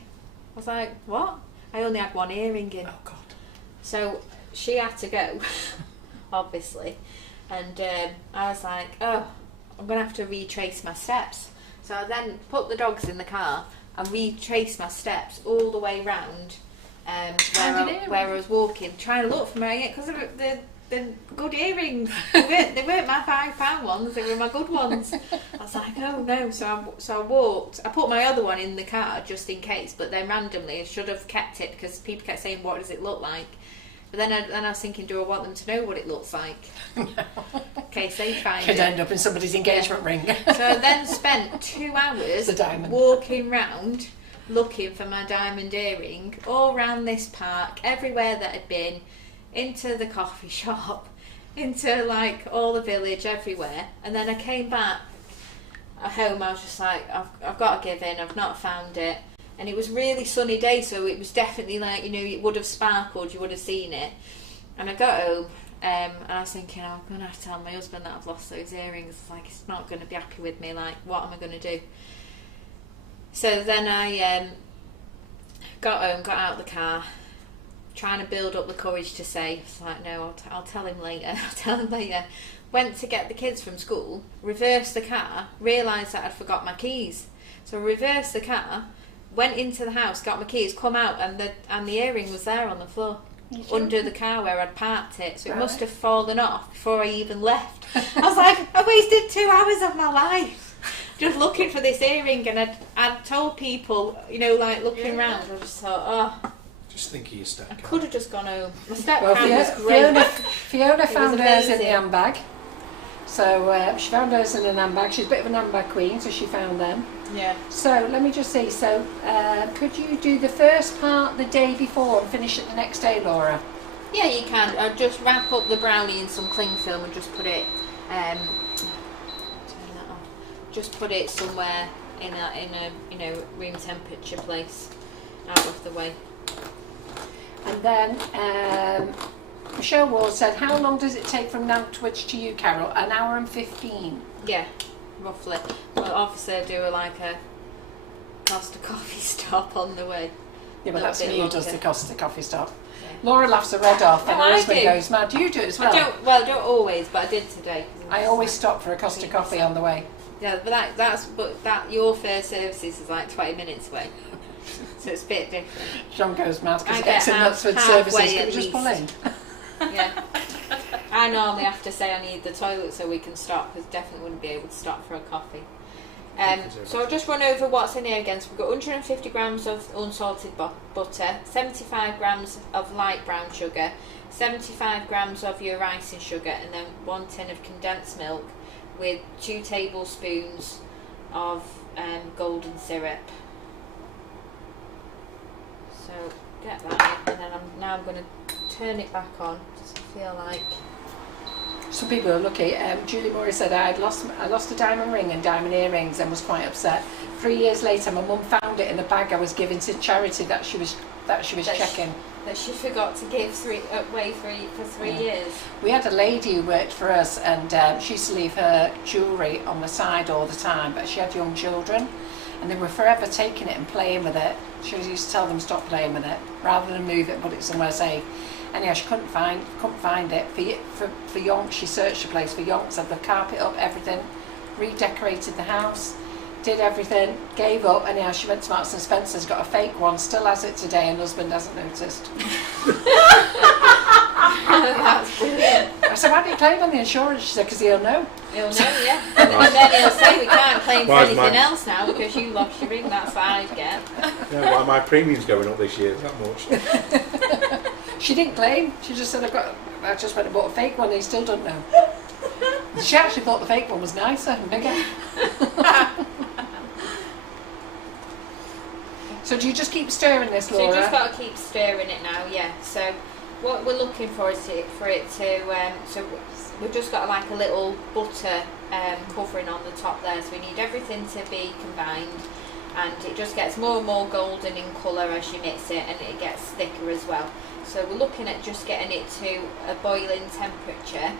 I was like, what? I only had one earring in. Oh God. So she had to go, obviously, and I was like, oh, I'm going to have to retrace my steps. So I then put the dogs in the car and retraced my steps all the way round where I was walking, trying to look for my earring, because the good earrings. They weren't my £5 ones, they were my good ones. I was like, oh no. So I walked. I put my other one in the car just in case, but then randomly I should have kept it because people kept saying, what does it look like? But then I was thinking, do I want them to know what it looks like? In case they find Could it. end up in somebody's engagement ring. So I then spent 2 hours walking round looking for my diamond earring all round this park, everywhere that I'd been, into the coffee shop, into like all the village, everywhere. And then I came back home, I was just like, I've got to give in, I've not found it. And it was really sunny day, so it was definitely like, you know, it would have sparkled, you would have seen it. And I got home, and I was thinking, oh, I'm going to have to tell my husband that I've lost those earrings. Like, he's not going to be happy with me, like, what am I going to do? So then I got home, got out of the car, trying to build up the courage to say, it's like, no, I'll tell him later, Went to get the kids from school, reversed the car, realised that I'd forgot my keys. So I reversed the car, went into the house, got my keys, come out, and the earring was there on the floor, under the car where I'd parked it. So it must have fallen off before I even left. I was like, I wasted 2 hours of my life just looking for this earring, and I'd told people, you know, like looking around, I just thought, oh, Just think of your step. I could have just gone home. My step-hand was great. Fiona found hers in the handbag. So she found hers in an handbag. She's a bit of an handbag queen, so she found them. Yeah. So let me just see. So could you do the first part the day before and finish it the next day, Laura? Yeah, you can. I'll just wrap up the brownie in some cling film and just put it. Turn that off. Just put it somewhere in a you know, room temperature place, out of the way. And then Michelle Ward said, how long does it take from Nantwich to you, Carol? An hour and 15. Yeah, roughly. But obviously I do like a Costa coffee stop on the way. Yeah, but little that's bit me who does longer. the coffee stop. Yeah. Laura laughs her head off, and No, her I husband do. goes mad. Do you do it as well? I don't always, but I did today. 'cause I it's always like- stop for a Costa coffee on the way. Yeah, but that your first services is like 20 minutes away, so it's a bit different. John goes mad because I he gets get in nuts with halfway services. Can at we just pull in? least. Yeah, I normally have to say I need the toilet so we can stop, because definitely wouldn't be able to stop for a coffee. So I'll just run over what's in here again. So we've got 150 grams of unsalted butter, 75 grams of light brown sugar, 75 grams of your icing sugar, and then 1 tin of condensed milk with 2 tablespoons of golden syrup. So get that in, and then I'm going to turn it back on. Just feel like Some people are lucky. Julie Murray said I lost a diamond ring and diamond earrings and was quite upset. 3 years later, my mum found it in a bag I was giving to charity that she was checking. that she forgot to give away for 3 years. We had a lady who worked for us, and she used to leave her jewellery on the side all the time, but she had young children and they were forever taking it and playing with it. She used to tell them stop playing with it rather than move it and put it somewhere safe. Anyhow, she couldn't find it. For yonks, she searched the place for yonks, had the carpet up, everything, redecorated the house, did everything, gave up. Anyhow, she went to Marks and Spencer's, got a fake one, still has it today, and husband hasn't noticed. That's brilliant. I said, why do you claim on the insurance? She said, because he'll know. He'll know, yeah. And then he'll say we can't claim for Why is anything mine- else now because you lost your ring. That's what I get. Yeah, why my premium's going up this year? Is that much? She didn't claim. She just said, I just went and bought a fake one, and he still don't know. She actually thought the fake one was nicer and bigger. So do you just keep stirring this, So Laura? you just got to keep stirring it now, yeah. So what we're looking for is for it to, so we've just got like a little butter covering on the top there. So we need everything to be combined, and it just gets more and more golden in colour as you mix it, and it gets thicker as well. So we're looking at just getting it to a boiling temperature,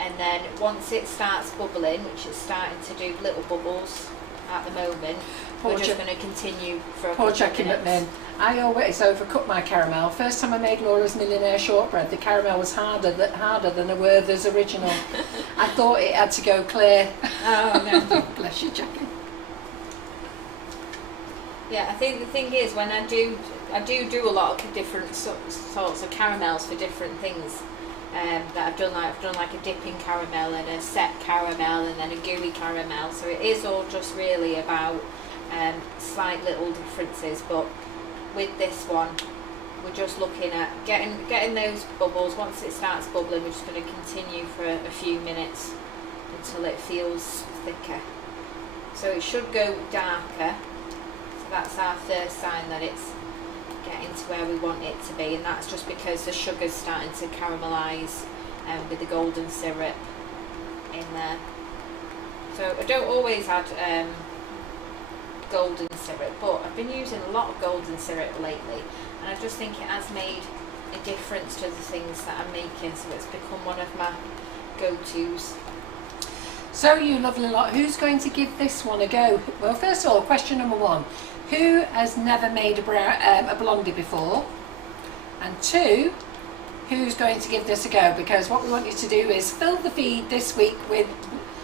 and then once it starts bubbling, which is starting to do little bubbles at the moment, we're just going to continue for a Poor couple of Jackie minutes. McMinn. I always overcook my caramel. First time I made Laura's Millionaire shortbread, the caramel was harder than a Werther's original. I thought it had to go clear. Oh no. Bless you, Jackie. Yeah, I think the thing is when I do a lot of different sorts of caramels for different things that I've done. I've done like a dipping caramel and a set caramel and then a gooey caramel. So it is all just really about slight little differences. But with this one, we're just looking at getting those bubbles. Once it starts bubbling, we're just going to continue for a few minutes until it feels thicker. So it should go darker. So that's our first sign that it's getting to where we want it to be, and that's just because the sugar's starting to caramelise with the golden syrup in there. So I don't always add golden syrup, but I've been using a lot of golden syrup lately, and I just think it has made a difference to the things that I'm making, so it's become one of my go-tos. So you lovely lot, who's going to give this one a go? Well, first of all, question number one. Who has never made a blondie before? And two, who's going to give this a go? Because what we want you to do is fill the feed this week with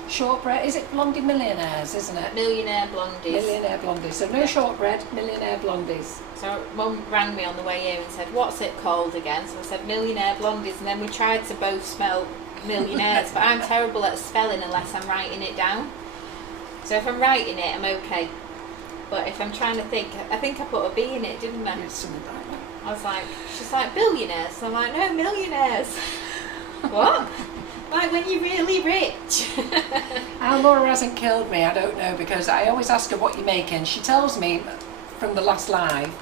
shortbread. Is it Blondie Millionaires, isn't it? Millionaire Blondies. Millionaire Blondies. So no shortbread, Millionaire Blondies. So Mum rang me on the way here and said, what's it called again? So I said Millionaire Blondies, and then we tried to both spell millionaires, but I'm terrible at spelling unless I'm writing it down. So if I'm writing it, I'm okay. But if I'm trying to think, I think I put a B in it, didn't I? Yes, something like that. I was like, she's like, billionaires. So I'm like, no, millionaires. What? Like when you're really rich. How Laura hasn't killed me, I don't know, because I always ask her what you're making. She tells me from the last live.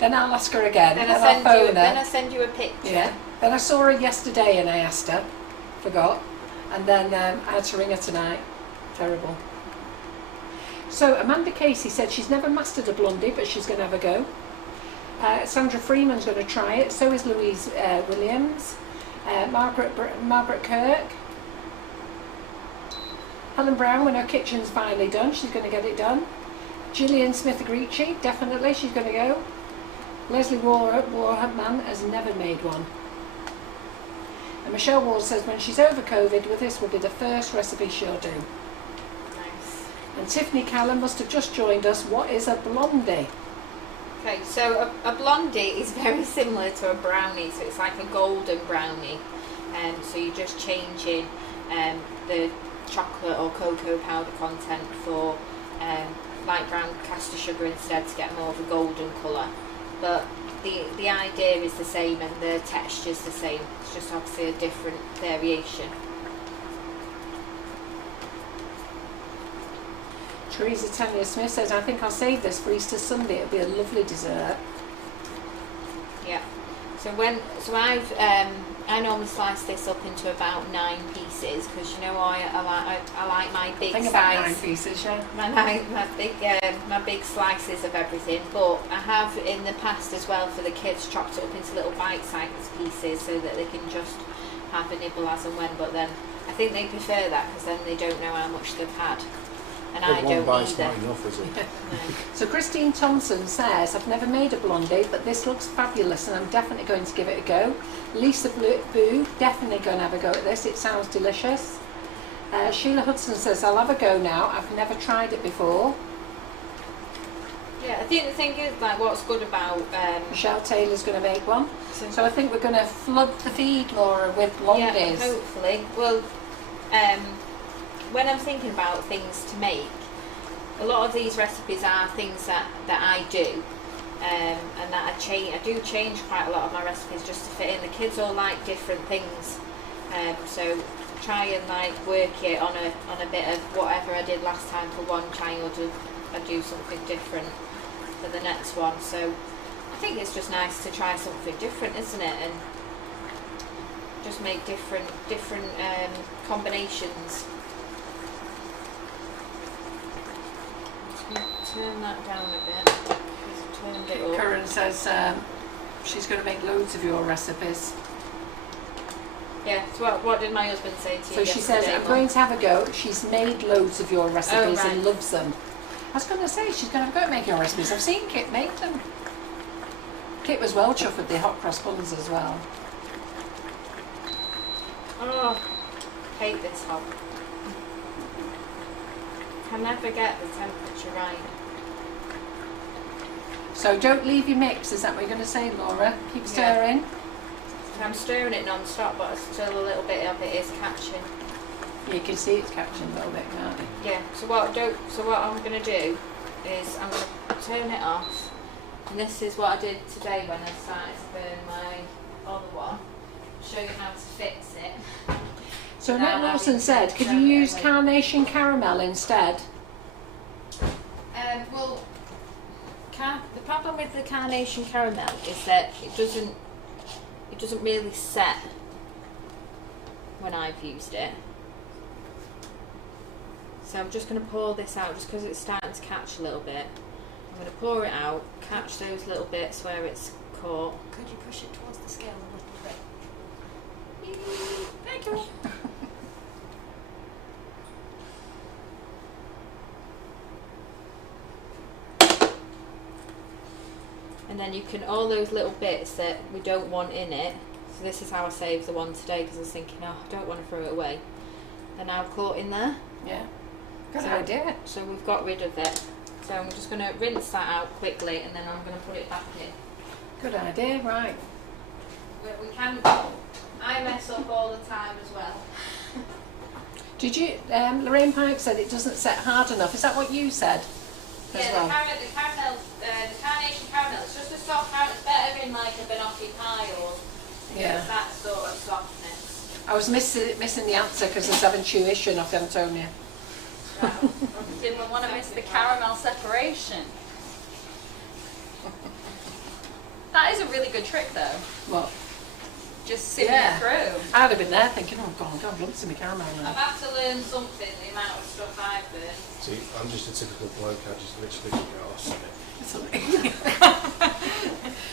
Then I'll ask her again. Then I'll I phone her. then I send you a picture. Yeah. Then I saw her yesterday and I asked her. Forgot. And then I had to ring her tonight. Terrible. So Amanda Casey said she's never mastered a blondie, but she's going to have a go. Sandra Freeman's going to try it. So is Louise Williams. Margaret Kirk. Helen Brown, when her kitchen's finally done, she's going to get it done. Gillian Smith-Agrici, definitely, she's going to go. Leslie Warman has never made one. And Michelle Ward says when she's over COVID, with this will be the first recipe she'll do. Nice. And Tiffany Callan must have just joined us. What is a blondie? Okay, so a blondie is very similar to a brownie, so it's like a golden brownie. So you're just changing the chocolate or cocoa powder content for light brown caster sugar instead to get more of a golden colour. But the idea is the same and the texture is the same. It's just obviously a different variation. Teresa Tanya Smith says, I think I'll save this for Easter Sunday. It'll be a lovely dessert. Yeah. I normally slice this up into about 9 pieces because you know I like my big Think size. about 9 pieces, yeah. My big slices of everything. But I have in the past as well for the kids chopped it up into little bite-sized pieces so that they can just have a nibble as and when. But then I think they prefer that because then they don't know how much they've had. And I don't one bite's either. not enough, is it? No. So Christine Thompson says, I've never made a blondie, but this looks fabulous and I'm definitely going to give it a go. Lisa Boo, definitely going to have a go at this. It sounds delicious. Sheila Hudson says, I'll have a go now. I've never tried it before. Yeah, I think the thing is, like, what's good about Michelle Taylor's going to make one. So I think we're going to flood the feed, Laura, with blondies. Yeah, hopefully. Well, when I'm thinking about things to make, a lot of these recipes are things that I do, and that I do change quite a lot of my recipes just to fit in. The kids all like different things, so try and like work it on a bit of whatever I did last time for one child. I do something different for the next one. So I think it's just nice to try something different, isn't it? And just make different combinations. Turn that down a bit. Just turned it up. Curran says she's going to make loads of your recipes. Yeah, so what did my husband say to you So she says, yesterday, I'm Mum? going to have a go. She's made loads of your recipes right. and loves them. I was going to say, she's going to have a go at making your recipes. I've seen Kit make them. Kit was well chuffed with the hot cross buns as well. Oh, hate this hob. Can never get the temperature right. So don't leave your mix, is that what you're going to say, Laura? Keep stirring. I'm stirring it non-stop, but still a little bit of it is catching. You can see it's catching a little bit, can't you? Yeah. So what I'm going to do is I'm going to turn it off, and this is what I did today when I started to burn my other one. Show you how to fix it. So Annette Lawson said, could you use carnation caramel instead? Well, the problem with the carnation caramel is that it doesn't really set when I've used it. So I'm just going to pour this out just because it's starting to catch a little bit. I'm going to pour it out, catch those little bits where it's caught. Could you push it towards the scale a little bit? Thank you. And then you can, all those little bits that we don't want in it, so this is how I saved the one today because I was thinking, oh, I don't want to throw it away. They're now caught in there. Yeah. Good idea. So we've got rid of it. So I'm just going to rinse that out quickly and then I'm going to put it back in. Good idea, right. We can, I mess up all the time as well. Did you, Lorraine Pike said it doesn't set hard enough. Is that what you said? Yeah, well? the carnation caramel, it's just a soft caramel. It's better in like a banoffee pie or that sort of softness. I was missing the answer because I was having tuition off Antonia. Wow. Didn't want to miss the caramel separation. That is a really good trick though. What? Just simming it through. I'd have been there thinking, oh God, I've lumps in my caramel now. I've had to learn something, the amount of stuff I've learned. See, I'm just a typical bloke, I just literally go, oh, sorry.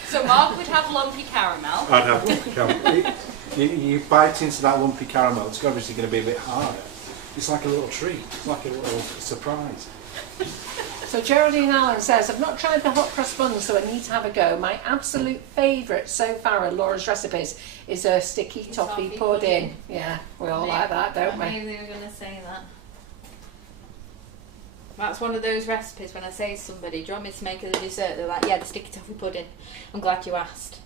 So Mark would have lumpy caramel. I'd have lumpy caramel. You bite into that lumpy caramel, it's obviously going to be a bit harder. It's like a little treat, it's like a little surprise. So Geraldine Allen says, I've not tried the hot cross buns, so I need to have a go. My absolute favourite so far of Laura's recipes is her sticky toffee pudding. Yeah, we all like that, don't we? I knew they were going to say that. That's one of those recipes when I say to somebody, do you want me to make a dessert? They're like, yeah, the sticky toffee pudding. I'm glad you asked.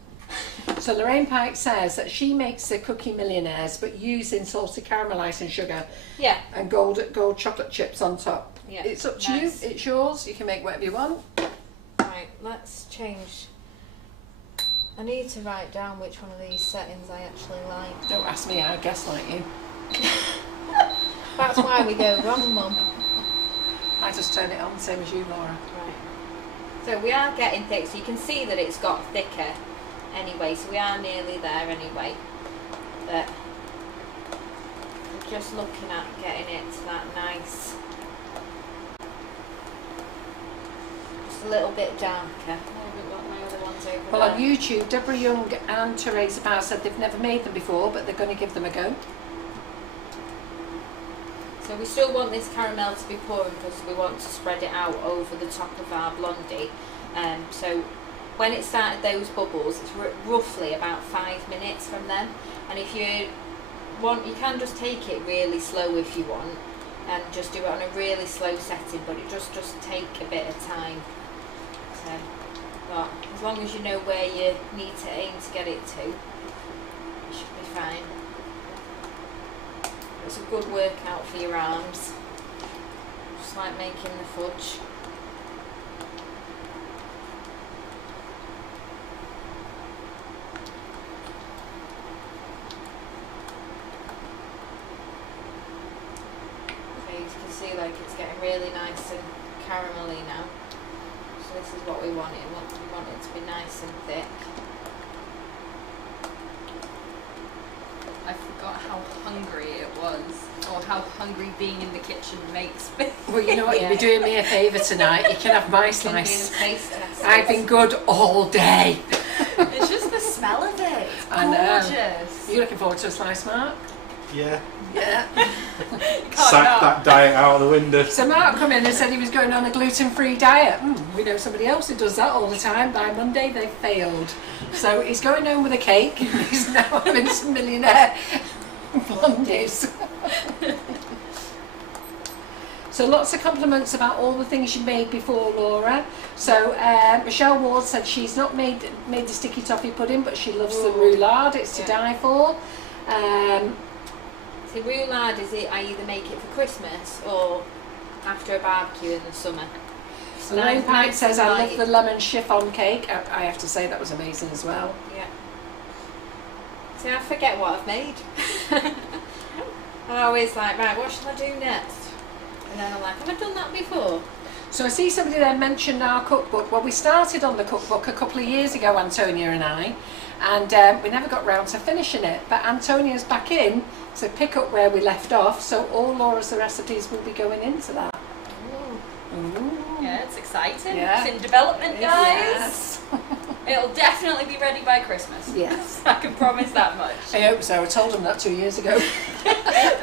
So Lorraine Pike says that she makes the cookie millionaires, but using salted caramel icing sugar Yeah. and gold chocolate chips on top. Yeah. It's up to you. It's yours. You can make whatever you want. Right, let's change. I need to write down which one of these settings I actually like. Don't ask me. I guess like you. That's why we go wrong, Mum. I just turn it on, same as you, Laura. Right. So we are getting thick. So you can see that it's got thicker anyway. So we are nearly there anyway. But we're just looking at getting it to that nice. Just a little bit darker. I've got my other ones over Well, there. on YouTube, Deborah Young and Teresa Power said they've never made them before, but they're going to give them a go. So we still want this caramel to be pouring because we want to spread it out over the top of our blondie. So when it started those bubbles, it's roughly about 5 minutes from then. And if you want, you can just take it really slow if you want, and just do it on a really slow setting. But it just take a bit of time. So, but as long as you know where you need to aim to get it to, it should be fine. It's a good workout for your arms, just like making the fudge. So you can see like it's getting really nice and caramelly now. So this is what we want it. We want it to be nice and thick. I forgot how hungry it was, or how hungry being in the kitchen makes me. Well, you know what, you'll be doing me a favour tonight. You can have my It's gonna be slice. the taste test. I've been good all day. It's just the smell of it. It's I know. gorgeous. You looking forward to a slice, Mark? Yeah. Yeah. Can't Sack not. that diet out of the window. So Mark come in and said he was going on a gluten-free diet. We know somebody else who does that all the time. By Monday they failed. So he's going home with a cake. He's now having some Millionaire Blondies. So lots of compliments about all the things you made before, Laura. So Michelle Ward said she's not made the sticky toffee pudding, but she loves the roulade. It's to die for. See, roulade I either make it for Christmas or after a barbecue in the summer. Lorraine Pike says, I love like the lemon chiffon cake. I have to say that was amazing as well. Yeah. See, I forget what I've made. I'm always like, right, what shall I do next? And then I'm like, have I done that before? So I see somebody there mentioned our cookbook. Well, we started on the cookbook a couple of years ago, Antonia and I, and we never got round to finishing it. But Antonia's back in to pick up where we left off, so all Laura's recipes will be going into that. Ooh. Yeah, it's exciting. Yeah. It's in development, guys. Yes. It'll definitely be ready by Christmas. Yes. I can promise that much. I hope so. I told them that 2 years ago.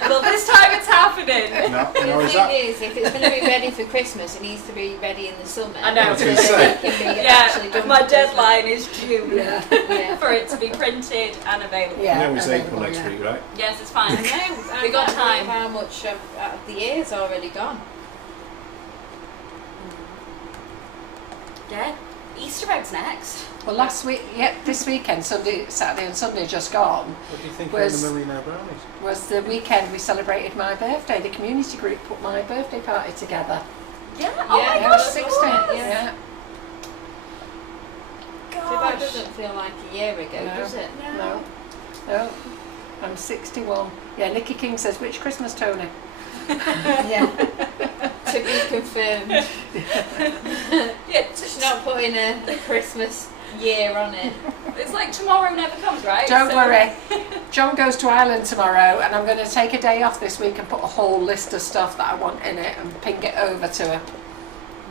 Well, this time it's happening. No, The no, is thing that? is, if it's going to be ready for Christmas, it needs to be ready in the summer. I know. I was gonna say. It can be actually Yeah, done my for Christmas. deadline is June Yeah. for it to be printed and available. Yeah. I know it's April available, next yeah. week, right? Yes, it's fine. I know. We got I can't believe time. how much of the year's already gone. Yeah. Easter eggs next. Well, last week, this weekend, Saturday and Sunday just gone, What do you think Was- of the Millionaire Brownies? was the weekend we celebrated my birthday. The community group put my birthday party together. Yeah. Oh Yeah, my it gosh, was 16. it was. Yeah. So that Gosh. doesn't feel like a year ago, No. does it? No. I'm 61. Yeah, Nikki King says, which Christmas, Tony? Yeah. To be confirmed. Yeah, She's not putting a Christmas year on it. it's like tomorrow never comes, right? Don't So- worry. John goes to Ireland tomorrow, and I'm going to take a day off this week and put a whole list of stuff that I want in it and ping it over to her.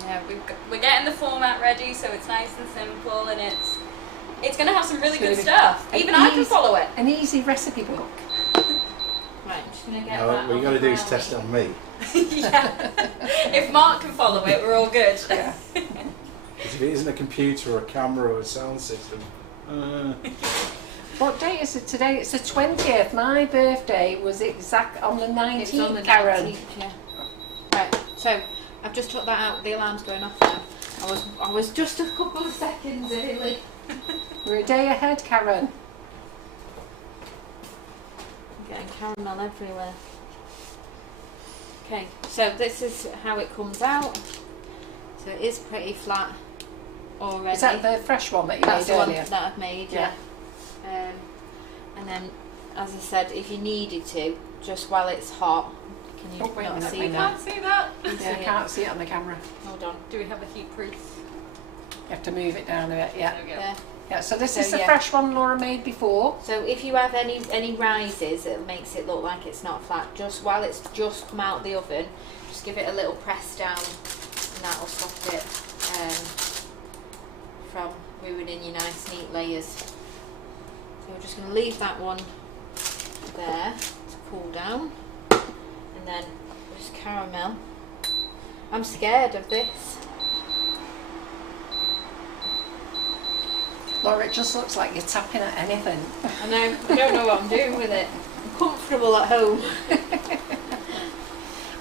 Yeah, we're getting the format ready, so it's nice and simple, and it's going to have some really It's gonna good be stuff. an Even I can easy- follow it. An easy recipe book. Right, just going to get No, that. what you got to do is test it on me. Yeah. If Mark can follow it, we're all good. Yeah. Because if it isn't a computer or a camera or a sound system. What date is it today? It's the 20th. My birthday was exact on the 19th, It's on the Karen. 19th, yeah. Right, so I've just took that out. The alarm's going off now. I was just a couple of seconds early. We're a day ahead, Karen. I'm getting caramel everywhere. Okay, so this is how it comes out. So it is pretty flat already. Is that the fresh one that you That's made the one earlier? that I've made, yeah. And then, as I said, if you needed to, just while it's hot, can you Oh, wait a not minute, see wait a that? Can't see that. Can you see Yeah, I it? can't see it on the camera. Hold on. Do we have a heat proof? You have to move it down a bit, yeah. There we go. There. Yeah, so this So, is the yeah. fresh one Laura made before. So if you have any rises, it makes it look like it's not flat. Just while it's just come out of the oven, just give it a little press down, and that'll stop it from ruining your nice neat layers. So we're just going to leave that one there to cool down, and then just caramel. I'm scared of this. Laura, it just looks like you're tapping at anything. I know. I don't know what I'm doing with it. I'm comfortable at home.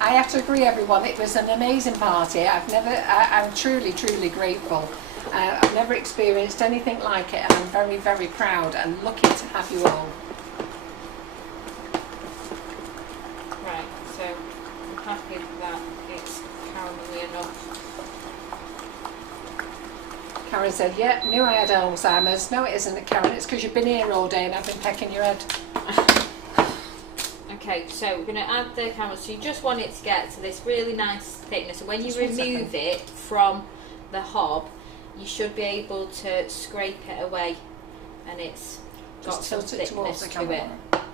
I have to agree, everyone. It was an amazing party. I'm truly, truly grateful. I've never experienced anything like it, and I'm very, very proud and lucky to have you all. Right, so I'm happy that it's caramelly enough. Karen said, yeah, knew I had Alzheimer's. No, it isn't, Karen. It's because you've been here all day and I've been pecking your head. Okay, so we're going to add the caramel. So you just want it to get to this really nice thickness. So when you Just 1 remove second. it from the hob, you should be able to scrape it away, and it's got Just some tilt it towards thickness the to it. camera.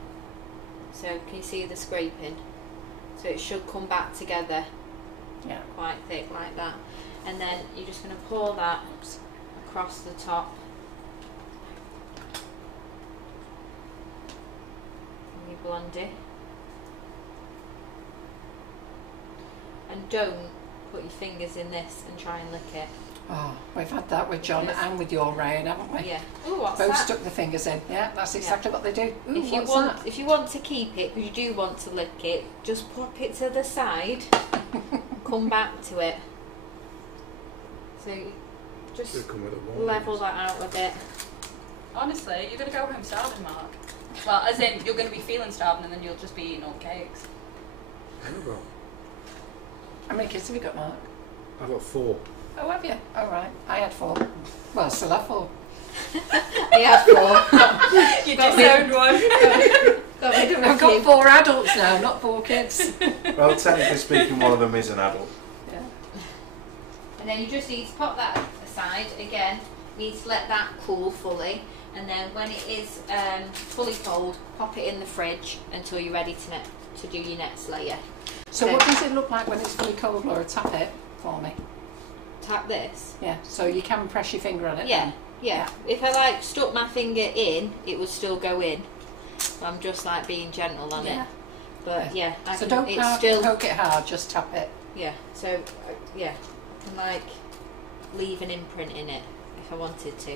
So can you see the scraping? So it should come back together Yeah. quite thick like that. And then you're just going to pour that across the top. And your blondie. And don't put your fingers in this and try and lick it. Oh, we've had that with John Yes. and with your Ryan, haven't we? Yeah. Oh, what's Both that? stuck the fingers in. Yeah, that's exactly what they do. Ooh, If you what's want, that? if you want to keep it, because you do want to lick it, just pop it to the side. Come back to it. So you just Should come with a warning. level that out a bit. Honestly, you're going to go home starving, Mark. Well, as in, you're going to be feeling starving and then you'll just be eating all the cakes. Oh, well, How many kids have you got, Mark? I've got 4. Oh, have you? All right. I had 4. Well, still have 4. He had 4. You disowned one. Got rid of a I've got few. 4 adults now, not 4 kids. Well, technically speaking, one of them is an adult. Yeah. And then you just need to pop that aside again. You need to let that cool fully, and then when it is fully cold, pop it in the fridge until you're ready to do your next layer. So what does it look like when it's fully cold, Laura? Tap it for me. Tap this. Yeah, so you can press your finger on it. Yeah, then. yeah. If I stuck my finger in, it would still go in. I'm just being gentle on Yeah. it. But yeah, So don't poke it hard, just tap it. Yeah. So yeah, I can leave an imprint in it if I wanted to,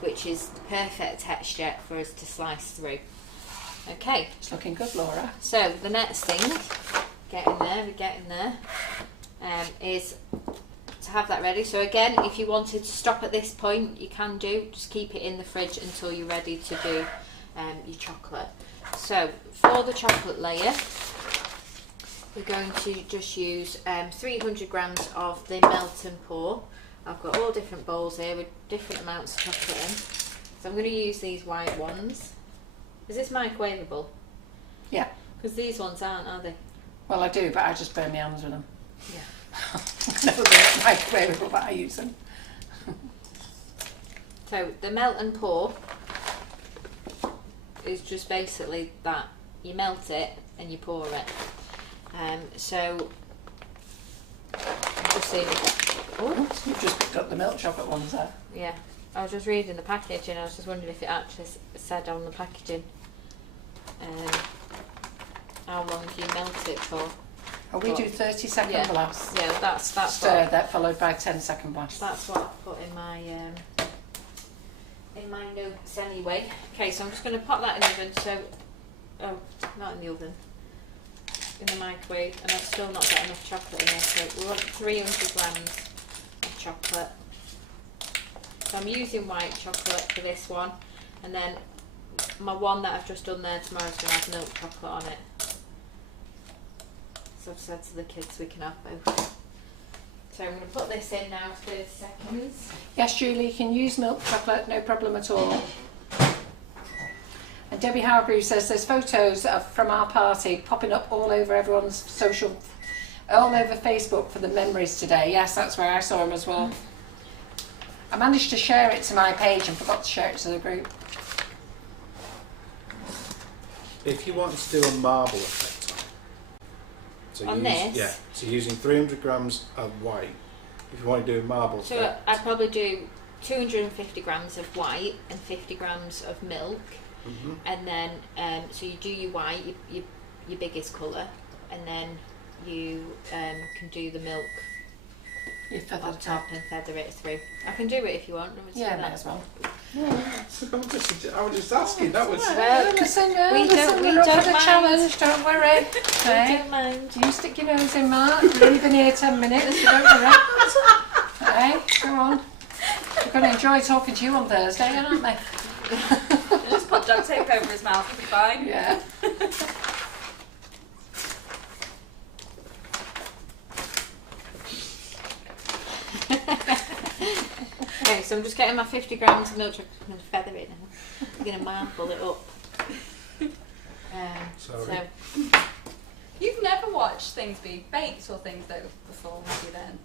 which is the perfect texture for us to slice through. Okay. It's looking good, Laura. So the next thing, we're getting there, is to have that ready. So again, if you wanted to stop at this point, you can do. Just keep it in the fridge until you're ready to do your chocolate. So for the chocolate layer, we're going to just use 300 grams of the melt and pour. I've got all different bowls here with different amounts of chocolate in. So I'm going to use these white ones. Is this microwavable? Yeah. Because these ones aren't, are they? Well, I do, but I just burn my hands with them. Yeah. Never been microwavable, but I use them. So the melt and pour is just basically that. You melt it and you pour it. So I'm just seeing if Oops, you've just picked up the milk chocolate ones there. yeah. I was just reading the package and I was just wondering if it actually said on the packaging. how long you melt it for. And we do 30-second Yeah. blasts. Yeah, that's Stir what, that, followed by 10-second blasts. that's what I put in my notes anyway. Okay, so I'm just going to pop that in the oven. So, oh, not in the oven, in the microwave, and I've still not got enough chocolate in there. So we want 300 grams of chocolate. So I'm using white chocolate for this one, and then my one that I've just done there tomorrow is going to have milk chocolate on it. So I've said to the kids we can have both. So I'm going to put this in now for 30 seconds. Yes, Julie, you can use milk chocolate, no problem at all. And Debbie Harbrew says there's photos from our party popping up all over everyone's all over Facebook for the memories today. Yes, that's where I saw them as well. I managed to share it to my page and forgot to share it to the group. If you wanted to do a marble effect On this? Yeah, so using 300 grams of white, if you want to do a marble So effect. I'd probably do 250 grams of white and 50 grams of milk. Mhm. And then, so you do your white, your biggest colour, and then you can do the milk You feather on the top and feather it through. I can do it if you want. Yeah, may as well. I was just asking, that was... Well, listen, we listen, don't we're up for the mind. challenge, don't worry. I Okay. don't mind. You stick your nose in, Mark. We've only been here 10 minutes, so don't worry. Okay, go on. We're going to enjoy talking to you on Thursday, aren't we? Just put duct tape over his mouth, it'll be fine. Yeah. Okay, so I'm just getting my 50 grams of milk chocolate. I'm going to feather it now. I'm going to marble it up. Sorry. So, You've never watched things be baked or things though before, have you then?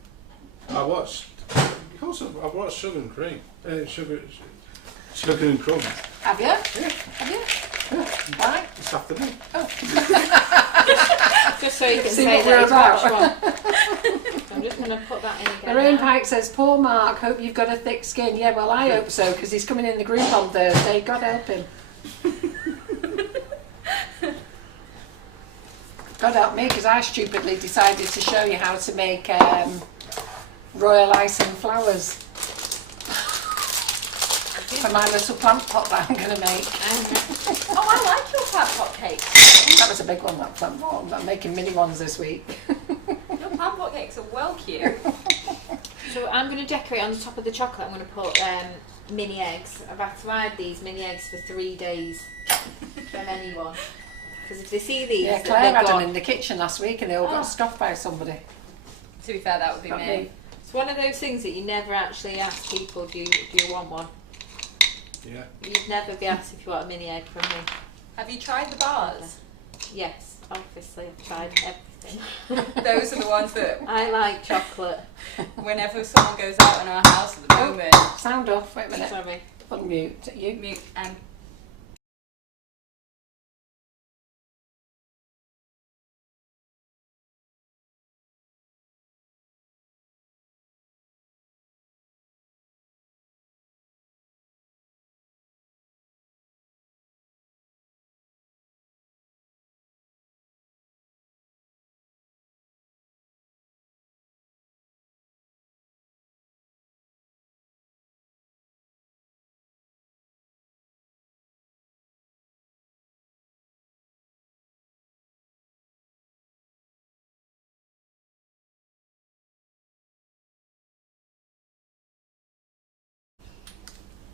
I watched... I've watched Sugar and Cream. Sugar and Crumbs. Have you? Yeah, Have you? Why? this afternoon. just so you can See say what that we're you've about. watched one. So I'm just going to put that in again. Lorraine now. Pike says, poor Mark, hope you've got a thick skin. Yeah, well, I hope so, because he's coming in the group on Thursday. God help him. God help me, because I stupidly decided to show you how to make royal ice and flowers for my little plant pot that I'm going to make. Oh, I like your plant pot cakes. That was a big one, that plant pot. I'm making mini ones this week. Your plant pot cakes are well cute. So I'm going to decorate on the top of the chocolate. I'm going to put mini eggs. I've had to hide these mini eggs for 3 days from anyone. Because if they see these, Yeah, that Claire they're had them gone. in the kitchen last week and they all Oh. got stuffed by somebody. To be fair, that would be Not me. me. It's one of those things that you never actually ask people, do you want one? Yeah. You'd never be asked if you want a mini egg from me. Have you tried the bars? Yes, obviously I've tried everything. Those are the ones that I like chocolate. whenever someone goes out in our house at the moment, Sound off, wait a minute. Sorry. Unmute. You. mute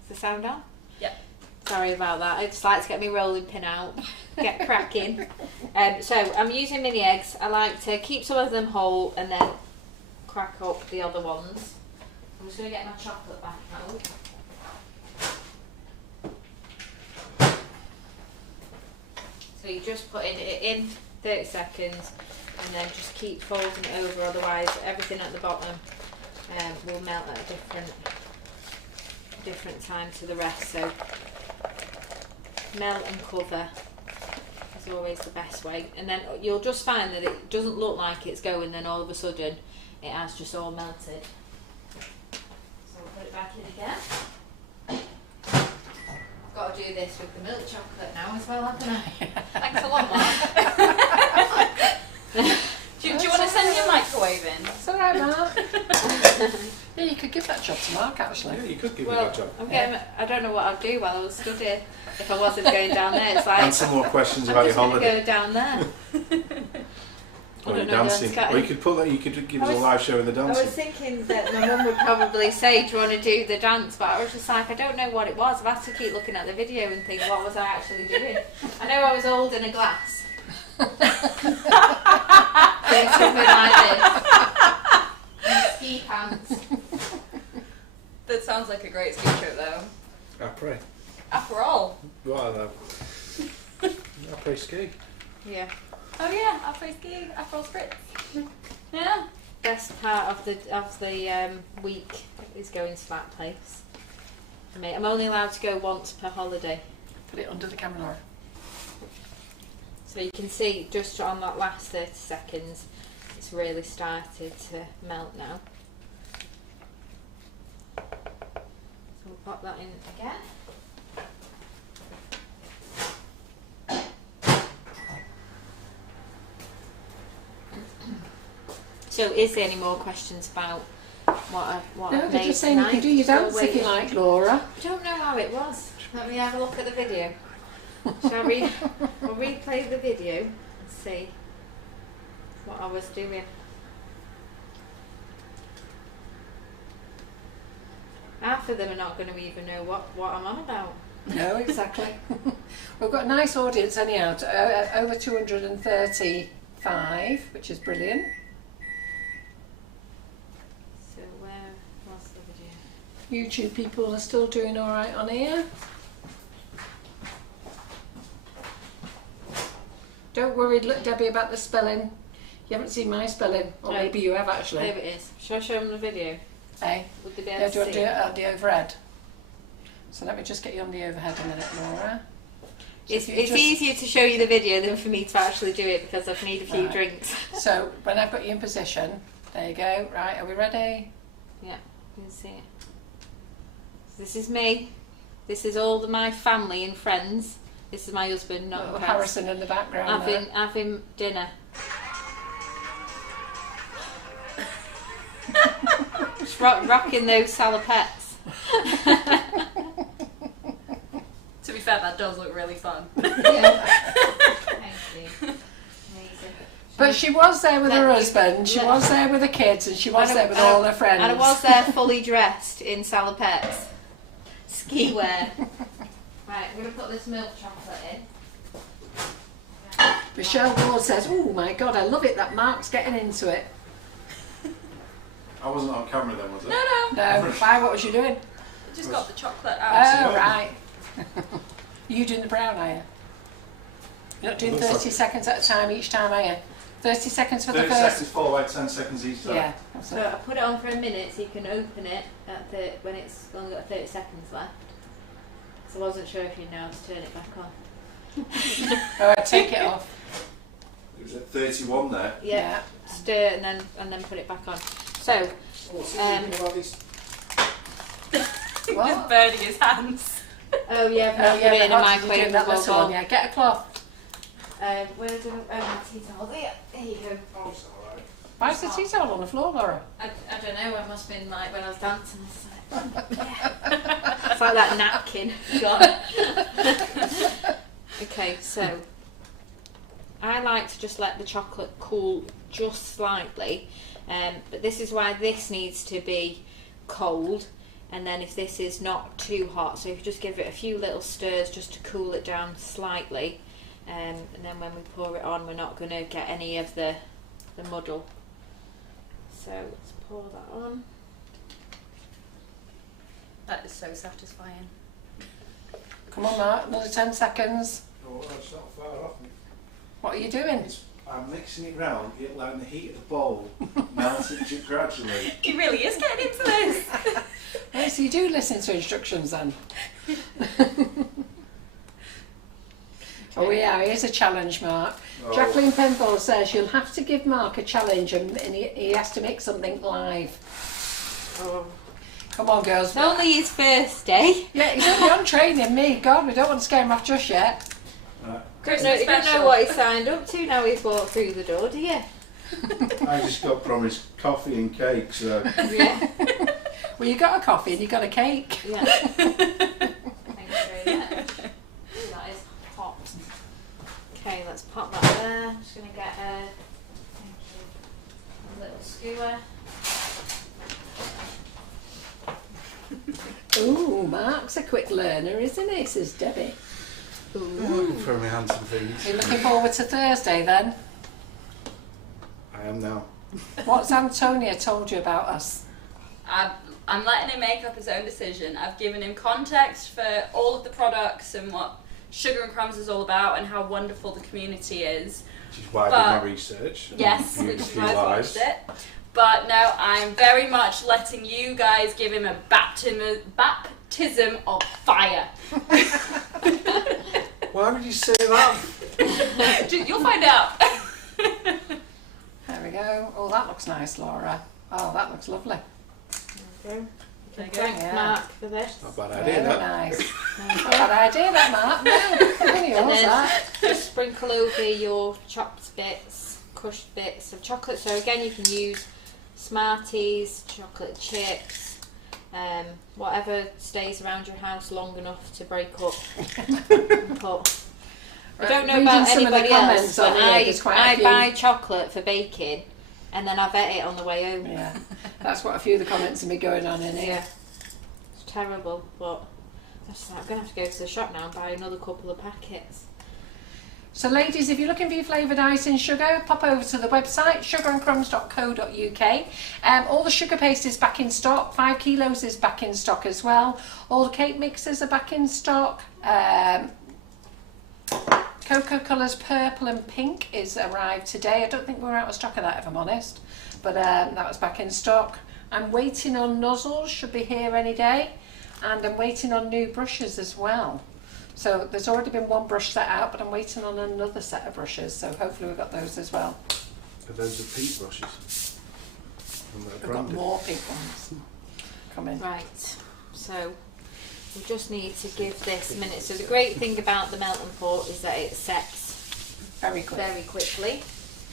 Is the sound on? Yep. Sorry about that. I just like to get my rolling pin out, get cracking. So I'm using mini eggs. I like to keep some of them whole and then crack up the other ones. I'm just going to get my chocolate back out. So you're just putting it in 30 seconds and then just keep folding it over, otherwise everything at the bottom will melt at a different time to the rest. So melt and cover is always the best way, and then you'll just find that it doesn't look like it's going, then all of a sudden it has just all melted. So I'll put it back in again. Got to do this with the milk chocolate now as well, haven't I? Thanks a lot, Mark. Do you want to send your microwave in? It's all right, Mark. Yeah, you could give that job to Mark, actually. Yeah, you could give me Well, that job. I don't know what I'd do while I was studying if I wasn't going down there. It's like, Answer more questions I'm about just your going to holiday. go down there. Or I your don't know, dancing. Dylan's Or you could put that. You could give us a live show in the I was dancing. thinking that my mum would probably say, do you want to do the dance? But I was just like, I don't know what it was. I've had to keep looking at the video and think, what was I actually doing? I know I was holding a glass. Doing something like this. In ski pants. That sounds like a great ski trip though. I pray. After all. Well, I pray ski. Yeah. Oh yeah, I play ski, Afro spritz. Yeah. Best part of the week is going to that place. I mean, I'm only allowed to go once per holiday. Put it under the camera. So you can see just on that last 30 seconds, it's really started to melt now. So we'll pop that in again. So is there any more questions about what No, I've they're made just saying you tonight? can do your Still dance if you waiting. like, Laura. I don't know how it was. Let me have a look at the video. Shall we'll replay the video and see what I was doing. Half of them are not going to even know what I'm on about. No, exactly. We've got a nice audience anyhow, over 235, which is brilliant. So where was the video? YouTube people are still doing all right on here. Don't worry, look, Debbie, about the spelling. You haven't seen my spelling, or No. maybe you have actually. There it is. Shall I show them the video? Hey, Would they be yeah, able do you to want to see do it it? at the overhead? So let me just get you on the overhead a minute, Laura. So It's if you just- easier to show you the video than for me to actually do it because I've need a few Right. drinks. So when I've got you in position, there you go. Right, are we ready? Yeah, you can see it. This is me. This is all my family and friends. This is my husband, not Little my pets. Harrison in the background there. Having dinner. Just rocking those salopettes. To be fair, that does look really fun. Thank you. Amazing. But she was there with her Let- husband, she let- was there with the kids, and she was And I- there with and I- all her friends. And I was there fully dressed in salopettes. Ski wear. Right, I'm going to put this milk chocolate in. Michelle Ward says, oh my God, I love it that Mark's getting into it. I wasn't on camera then, was I? No. No, why, what was you doing? Just got the chocolate Oh, out. right. You doing the brown, are you? You're not doing Looks 30 like- seconds at a time each time, are you? 30 seconds for the 30 first. seconds followed by 10 seconds each time. Yeah. That's So it. I put it on for a minute so you can open it at when it's only got 30 seconds left. So I wasn't sure if you'd know how to turn it back on. All right, take it off. It was at 31 there. Yeah. Stir and then put it back on. So What's he Um, thinking about these? What? Just burning his hands. oh yeah, Oh, put it yeah, in a but how did you do microwave that as well. little one? Yeah, get a cloth. Where do my tea towel? There you go. Oh, it's alright. Why is the tea towel on the floor, Laura? I don't know. It must have been like when I was dancing. It's like that napkin. Got. Okay, so I like to just let the chocolate cool just slightly, but this is why this needs to be cold. And then if this is not too hot, so if you just give it a few little stirs just to cool it down slightly, and then when we pour it on, we're not going to get any of the muddle. So let's pour that on. That is so satisfying. Come on, Mark, another 10 seconds. Oh, that's not far off me. What are you doing? I'm mixing it round, it letting the heat of the bowl melt it gradually. He really is getting into this. Right, so you do listen to instructions then. Oh yeah, here's a challenge, Mark. Oh. Jacqueline Penfold says you'll have to give Mark a challenge and he has to make something live. Oh. Come on, girls. It's only his first day. Yeah, he's only on training, me. God, we don't want to scare him off just yet. Right, Christmas You don't special. know what he signed up to now he's walked through the door, do you? I just got promised coffee and cake, so Yeah. Well, you got a coffee and you got a cake. Yeah. Thank you very much. That is hot. Okay, let's pop that there. I'm just going to get a little skewer. Ooh, Mark's a quick learner, isn't he? Says Debbie. for my handsome things. Are you looking forward to Thursday then? I am now. What's Antonia told you about us? I'm letting him make up his own decision. I've given him context for all of the products and what Sugar and Crumbs is all about and how wonderful the community is. Which is why I did my research. Yes, on which is Few why I've Lives. watched it. But no, I'm very much letting you guys give him a baptism of fire. Why would you say that? You'll find out. There we go. Oh, that looks nice, Laura. Oh, that looks lovely. There you There you go. go. Thanks, Yeah. Mark, for this. Not a bad idea, Very that. nice. Not a bad idea, that, Mark. No, only And yours, then that. just sprinkle over your chopped bits, crushed bits of chocolate. So again, you can use Smarties, chocolate chips, whatever stays around your house long enough to break up and put. I don't know Reading about some of the anybody comments else, but on here, there's quite a I few. buy chocolate for baking and then I vet it on the way home. Yeah, that's what a few of the comments have been going on in here. Yeah. It's terrible, but I'm going to have to go to the shop now and buy another couple of packets. So ladies, if you're looking for your flavoured icing sugar, pop over to the website, sugarandcrumbs.co.uk. All the sugar paste is back in stock, 5 kilos is back in stock as well. All the cake mixes are back in stock. Cocoa Colours Purple and Pink is arrived today. I don't think we're out of stock of that, if I'm honest, but that was back in stock. I'm waiting on nozzles, should be here any day, and I'm waiting on new brushes as well. So there's already been one brush set out, but I'm waiting on another set of brushes, so hopefully we've got those as well. Are those the peat brushes? And they're We've got branded. more pink ones coming. Right, so we just need to give this a minute. So the great thing about the melt and pour is that it sets Very quick. very quickly.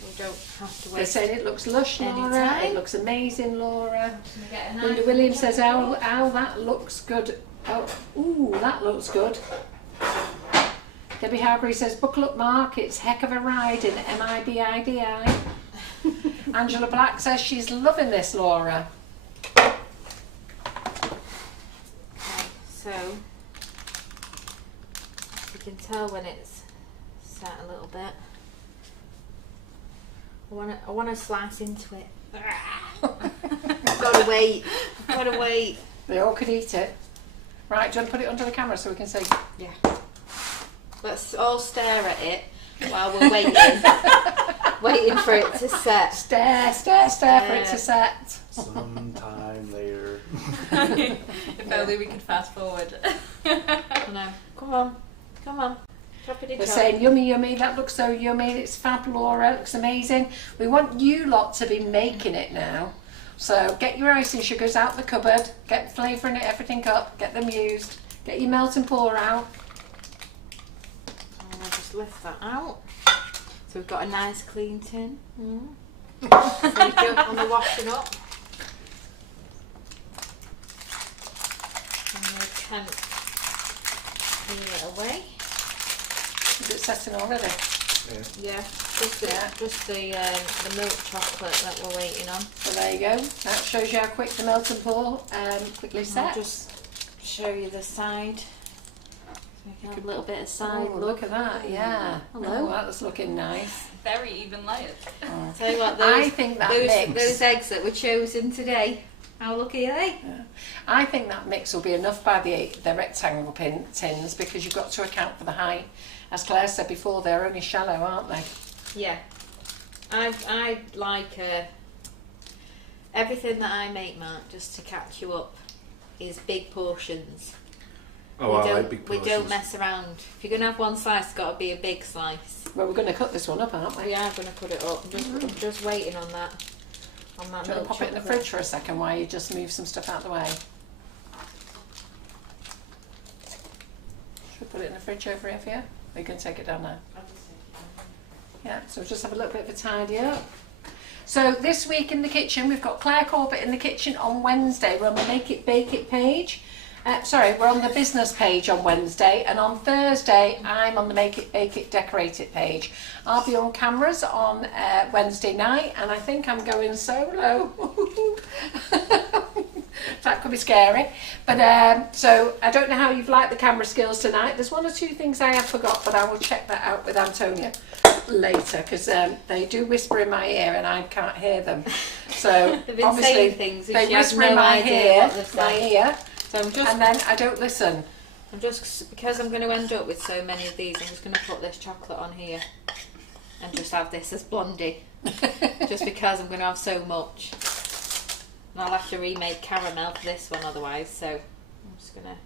We don't have to They wait. said it looks lush, Any Laura. time. It looks amazing, Laura. Can we get a Linda knife? Williams says, "Ow, that looks good." Oh, ooh, that looks good. Debbie Hargreaves says, "Buckle up, Mark. It's heck of a ride in MIBIDI." Angela Black says she's loving this, Laura. Okay, so you can tell when it's set a little bit. I want to slice into it. I've got to wait. I've got to wait. They all could eat it. Right, do you want to put it under the camera so we can see? Yeah. Let's all stare at it while we're waiting. Waiting for it to set. Stare for it to set. Sometime later. If only we could fast forward. I know. Come on. Come on. Choppity They're chop. saying, "Yummy, yummy, that looks so yummy, it's fab, Laura, it looks amazing." We want you lot to be making it now. So get your icing sugars out the cupboard, get flavouring it, everything up, get them used, get your melt and pour out. And I'll just lift that out. So we've got a nice clean tin. So we jump on the washing up. And we can clean it away. Is it setting already? Yeah. Yeah, just the milk chocolate that we're waiting on. So there you go. That shows you how quick the melt and pour quickly I'll sets. just show you the side. So we can have a little bit of side Oh, look at that, yeah. Hello. Oh, that's looking nice. Very even layers. Tell you what, I think that mix. those eggs that were chosen today, how lucky are they? I think that mix will be enough by the rectangle tins because you've got to account for the height. As Claire said before, they're only shallow, aren't they? Yeah. I like everything that I make, Mark, just to catch you up, is big portions. Oh, I like big We portions. don't mess around. If you're going to have one slice, it's got to be a big slice. Well, we're going to cut this one up, aren't we? We are going to cut it up. I'm just waiting on that. On that Do you want milk to pop it in the chocolate. fridge for a second while you just move some stuff out of the way? Should we put it in the fridge over here for you? We can take it down now. Yeah, so just have a little bit of a tidy up. So this week in the kitchen, we've got Claire Corbett in the kitchen on Wednesday. We're on the Make It Bake It page. We're on the business page on Wednesday, and on Thursday I'm on the Make It Bake It Decorate It page. I'll be on cameras on Wednesday night, and I think I'm going solo. That could be scary, but so I don't know how you've liked the camera skills tonight. There's one or two things I have forgot, but I will check that out with Antonia later, because they do whisper in my ear and I can't hear them. So They've been obviously saying things they she has whisper in no my idea ear, what they've said. So and then I don't listen. because I'm going to end up with so many of these, I'm just going to put this chocolate on here and just have this as Blondie, just because I'm going to have so much. And I'll have to remake caramel for this one otherwise, so I'm just going to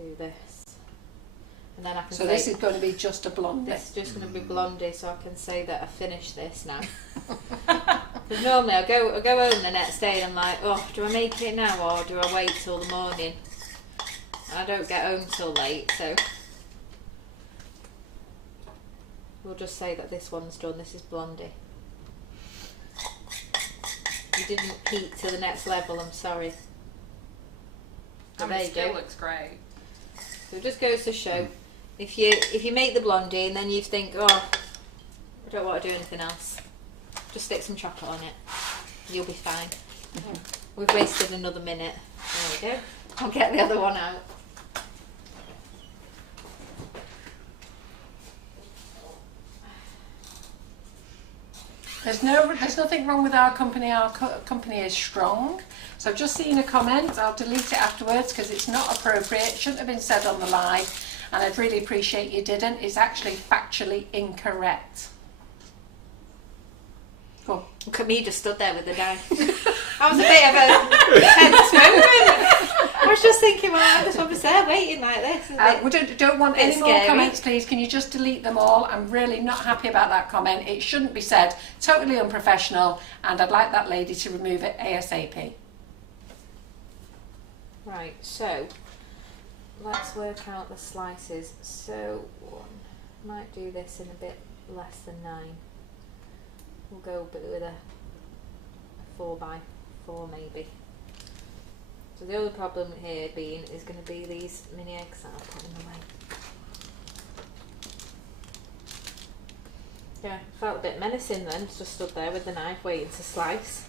do this. And then I can So this is going to be just a Blondie. This is just going to be Blondie, so I can say that I finished this now. Because normally I go home the next day and I'm like, oh, do I make it now or do I wait till the morning? And I don't get home till late, so we'll just say that this one's done. This is Blondie. You didn't peak to the next level, I'm sorry. I But mean, there it you still go. looks great. So it just goes to show, if you make the Blondie and then you think, oh, I don't want to do anything else, just stick some chocolate on it. You'll be fine. We've wasted another minute. There we go. I'll get the other one out. There's nothing wrong with our company. Our company is strong. So I've just seen a comment. I'll delete it afterwards because it's not appropriate. It shouldn't have been said on the live, and I'd really appreciate you didn't. It's actually factually incorrect. Go on. Look at me, just stood there with the knife. That was a bit of a tense moment. I was just thinking, well, I just was there waiting like this. We don't want any more scary. comments, please. Can you just delete them all? I'm really not happy about that comment. It shouldn't be said. Totally unprofessional, and I'd like that lady to remove it ASAP. Right, so let's work out the slices. So might do this in a bit less than 9. We'll go with a 4x4 maybe. So the other problem here being is going to be these mini eggs that I'll put in the way. Yeah, felt a bit menacing then, just stood there with the knife waiting to slice.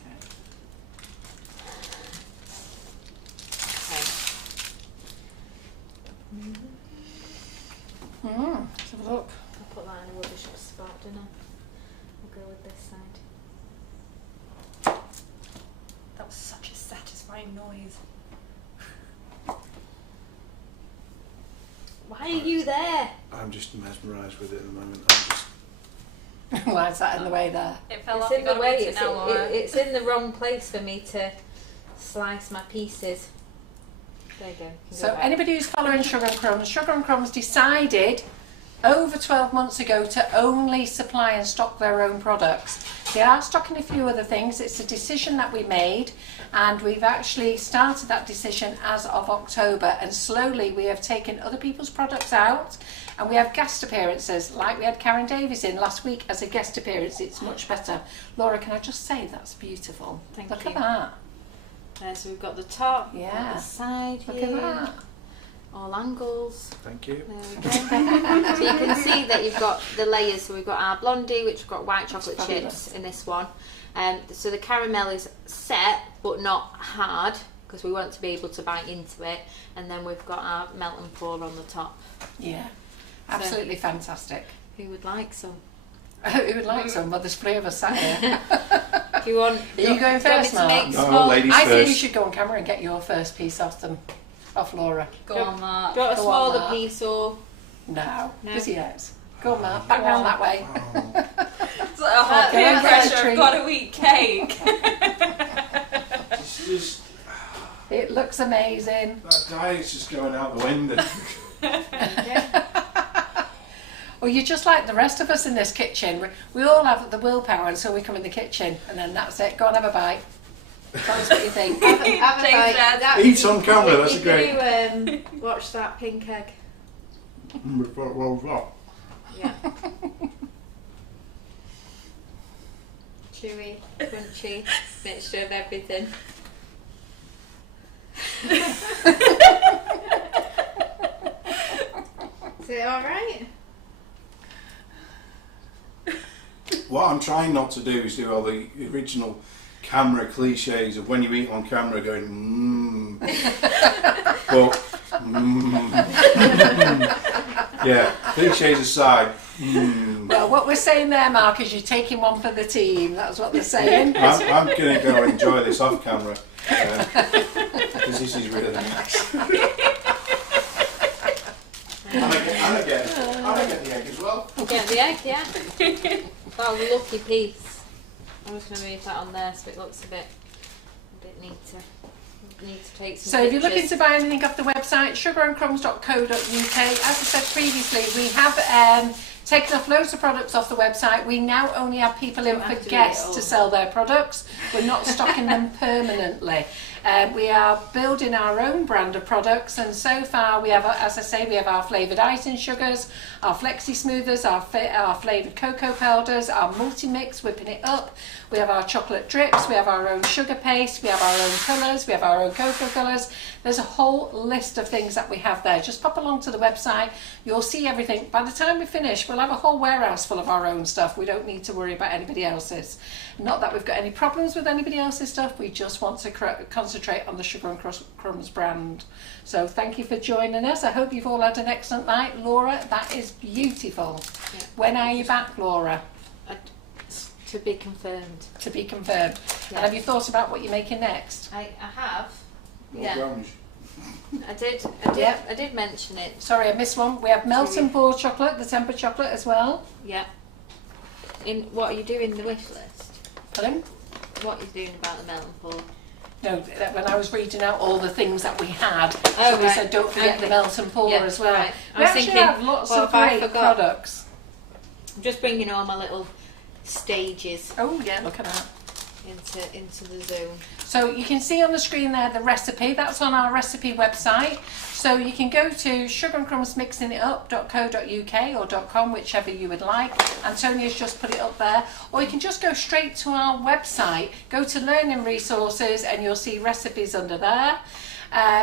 Let's have a look. I'll put that in a rubbish spot, didn't I? We'll go with this side. That was such a satisfying noise. Why are you there? I'm just mesmerised with it at the moment. I'm just. Why is that in the way there? It fell It's off. in You the gotta way. eat it now, Laura. It's in the wrong place for me to slice my pieces. There you go. You can So go back. anybody who's following Sugar and Crumbs decided over 12 months ago to only supply and stock their own products. They are stocking a few other things. It's a decision that we made, and we've actually started that decision as of October, and slowly we have taken other people's products out, and we have guest appearances, like we had Karen Davies in last week as a guest appearance. It's much better. Laura, can I just say that's beautiful? Thank Look you. at that. So we've got the top, Yeah. the side Look here, at that. all angles. Thank you. There we go. So you can see that you've got the layers. So we've got our Blondie, which we've got white chocolate fabulous. chips in this one. So the caramel is set but not hard because we want to be able to bite into it. And then we've got our melt and pour on the top. Yeah, absolutely fantastic. Who would like some? Who would like some? Well, there's 3 of us sat here. Do you want? Are you going first, Mark? Make No, small, ladies I think you first. should go on camera and get your first piece off them, off Laura. Go on, Mark. do you want a Go on, smaller Mark. piece or? No, No. busy eyes. Go on, Mark. Back round that way. Oh, It's like, oh, Go and peer get a pressure. treat. I've got to eat cake. it's just, It looks amazing. that diet's just going out the window. Well, you're just like the rest of us in this kitchen. We all have the willpower until we come in the kitchen, and then that's it. Go and have a bite. Tell us what you think. Have a Taste bite. that. That- Eat on camera, that's you great. do, watch that pink egg. Before it rolls off. Yeah. Chewy, crunchy, mixture of everything. Is it alright? What I'm trying not to do is do all the original camera cliches of when you eat on camera going but yeah, cliches aside. Well, what we're saying there, Mark, is you're taking one for the team. That's what they're saying. I'm going to go enjoy this off camera because this is really nice. And I get the egg as well. Get the egg, yeah. Oh, lucky piece. I'm just going to move that on there so it looks a bit neater. Need to take some So if you're looking pictures. to buy anything off the website, sugarandcrumbs.co.uk, as I said previously, we have taken off loads of products off the website. We now only have people in Don't have for to guests eat it all. to sell their products. We're not stocking them permanently. We are building our own brand of products, and so far we have, as I say, we have our flavoured icing sugars, our flexi smoothers, our flavoured cocoa powders, our multi-mix, whipping it up. We have our chocolate drips, we have our own sugar paste, we have our own colours, we have our own cocoa colours. There's a whole list of things that we have there. Just pop along to the website, you'll see everything. By the time we finish, we'll have a whole warehouse full of our own stuff. We don't need to worry about anybody else's. Not that we've got any problems with anybody else's stuff, we just want to concentrate on the Sugar and Crumbs brand. So thank you for joining us. I hope you've all had an excellent night. Laura, that is beautiful. Yeah. When are you back, Laura? To be confirmed. To be confirmed. Yeah. And have you thought about what you're making next? I have. More Yeah. brownies. Yeah. I did mention it. Sorry, I missed one. We have melt and pour chocolate, the tempered chocolate as well. Yeah. In what are you doing the wish list? Pardon? What are you doing about the melt and pour? No, when I was reading out all the things that we had, Oh, so we right. said don't forget Okay. the melt and pour Yeah, as well. right. I We was actually thinking, have lots what of if I great forgot? products. I'm just bringing all my little stages Oh yeah, look at that. into the zone. So you can see on the screen there the recipe. That's on our recipe website. So you can go to sugarandcrumbsmixingitup.co.uk or .com, whichever you would like. Antonia's just put it up there. Or you can just go straight to our website. Go to Learning Resources and you'll see recipes under there.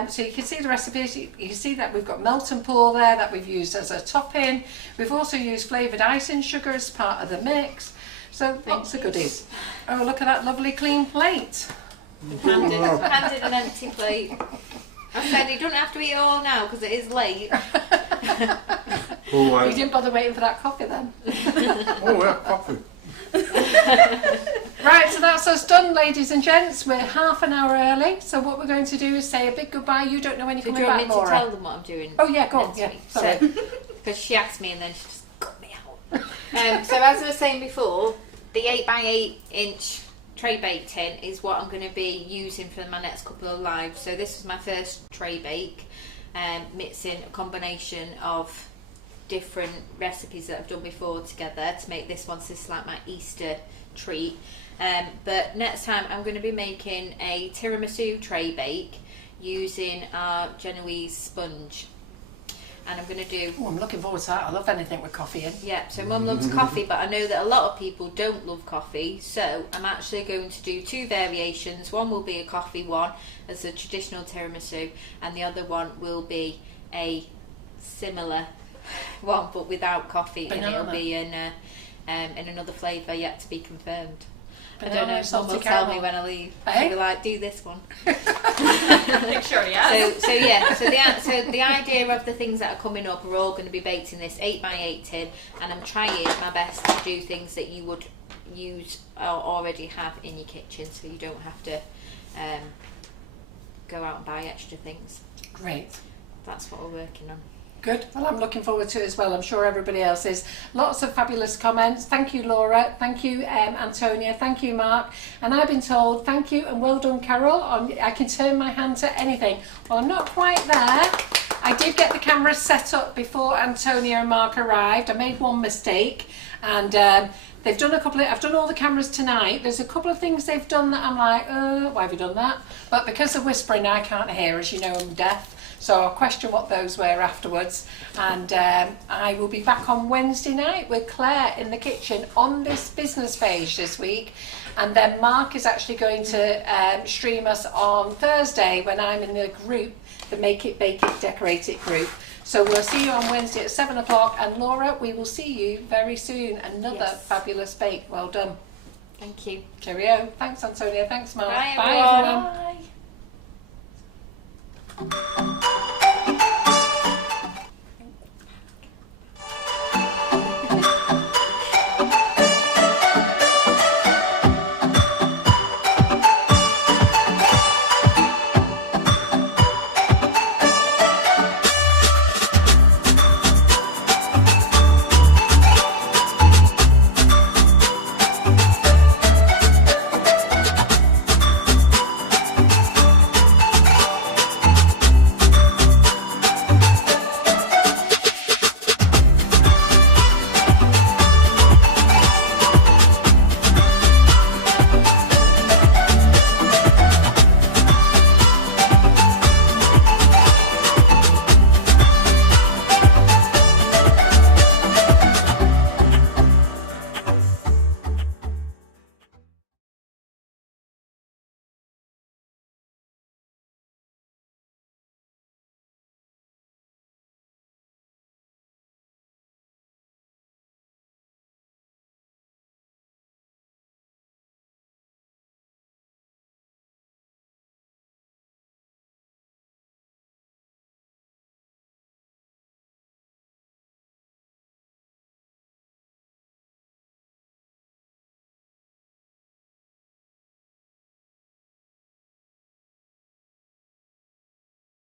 So you can see the recipes. You can see that we've got melt and pour there that we've used as a topping. We've also used flavoured icing sugar as part of the mix. So lots of goodies. Oh, look at that lovely clean plate. Handed an empty plate. I said you don't have to eat it all now because it is late. Oh, You didn't bother waiting for that coffee then. yeah, coffee. Right, so that's us done, ladies and gents. We're half an hour early. So what we're going to do is say a big goodbye. You don't know when you're Do coming you want back, me to Laura. tell them what I'm doing? Oh yeah, go on. next Yeah, week? sorry. Because she asked me and then she just cut me out. So as I was saying before, the 8x8 inch tray bake tin is what I'm going to be using for my next couple of lives. So this was my first tray bake, mixing a combination of different recipes that I've done before together to make this one. So this is like my Easter treat. But next time I'm going to be making a tiramisu tray bake using our Genoese sponge. And I'm going to do... Oh, I'm looking forward to that. I love anything with coffee in. Yeah, so Mum loves coffee, but I know that a lot of people don't love coffee, so I'm actually going to do two variations. One will be a coffee one as a traditional tiramisu, and the other one will be a similar one but without coffee, and it'll Banana. be in another flavour yet to be confirmed. I Banana, don't know, Mum salty will tell me caramel. when I leave. Eh? She'll be like, do this one. Make sure he has. So the idea of the things that are coming up are all going to be baked in this 8x8 tin, and I'm trying my best to do things that you would use or already have in your kitchen, so you don't have to go out and buy extra things. Great. That's what we're working on. Good. Well, I'm looking forward to it as well. I'm sure everybody else is. Lots of fabulous comments. Thank you, Laura. Thank you, Antonia. Thank you, Mark. And I've been told, thank you and well done, Carol. I can turn my hand to anything. Well, I'm not quite there. I did get the camera set up before Antonia and Mark arrived. I made one mistake, and they've done a couple of... I've done all the cameras tonight. There's a couple of things they've done that I'm like, why have you done that? But because of whispering, I can't hear. As you know, I'm deaf. So I'll question what those were afterwards. And I will be back on Wednesday night with Claire in the kitchen on this business page this week. And then Mark is actually going to stream us on Thursday when I'm in the group, the Make It, Bake It, Decorate It group. So we'll see you on Wednesday at 7 o'clock. And Laura, we will see you very soon. Another fabulous bake. Well done. Thank you. Cheerio. Thanks, Antonia. Thanks, Mark. Bye, Bye everyone. Bye.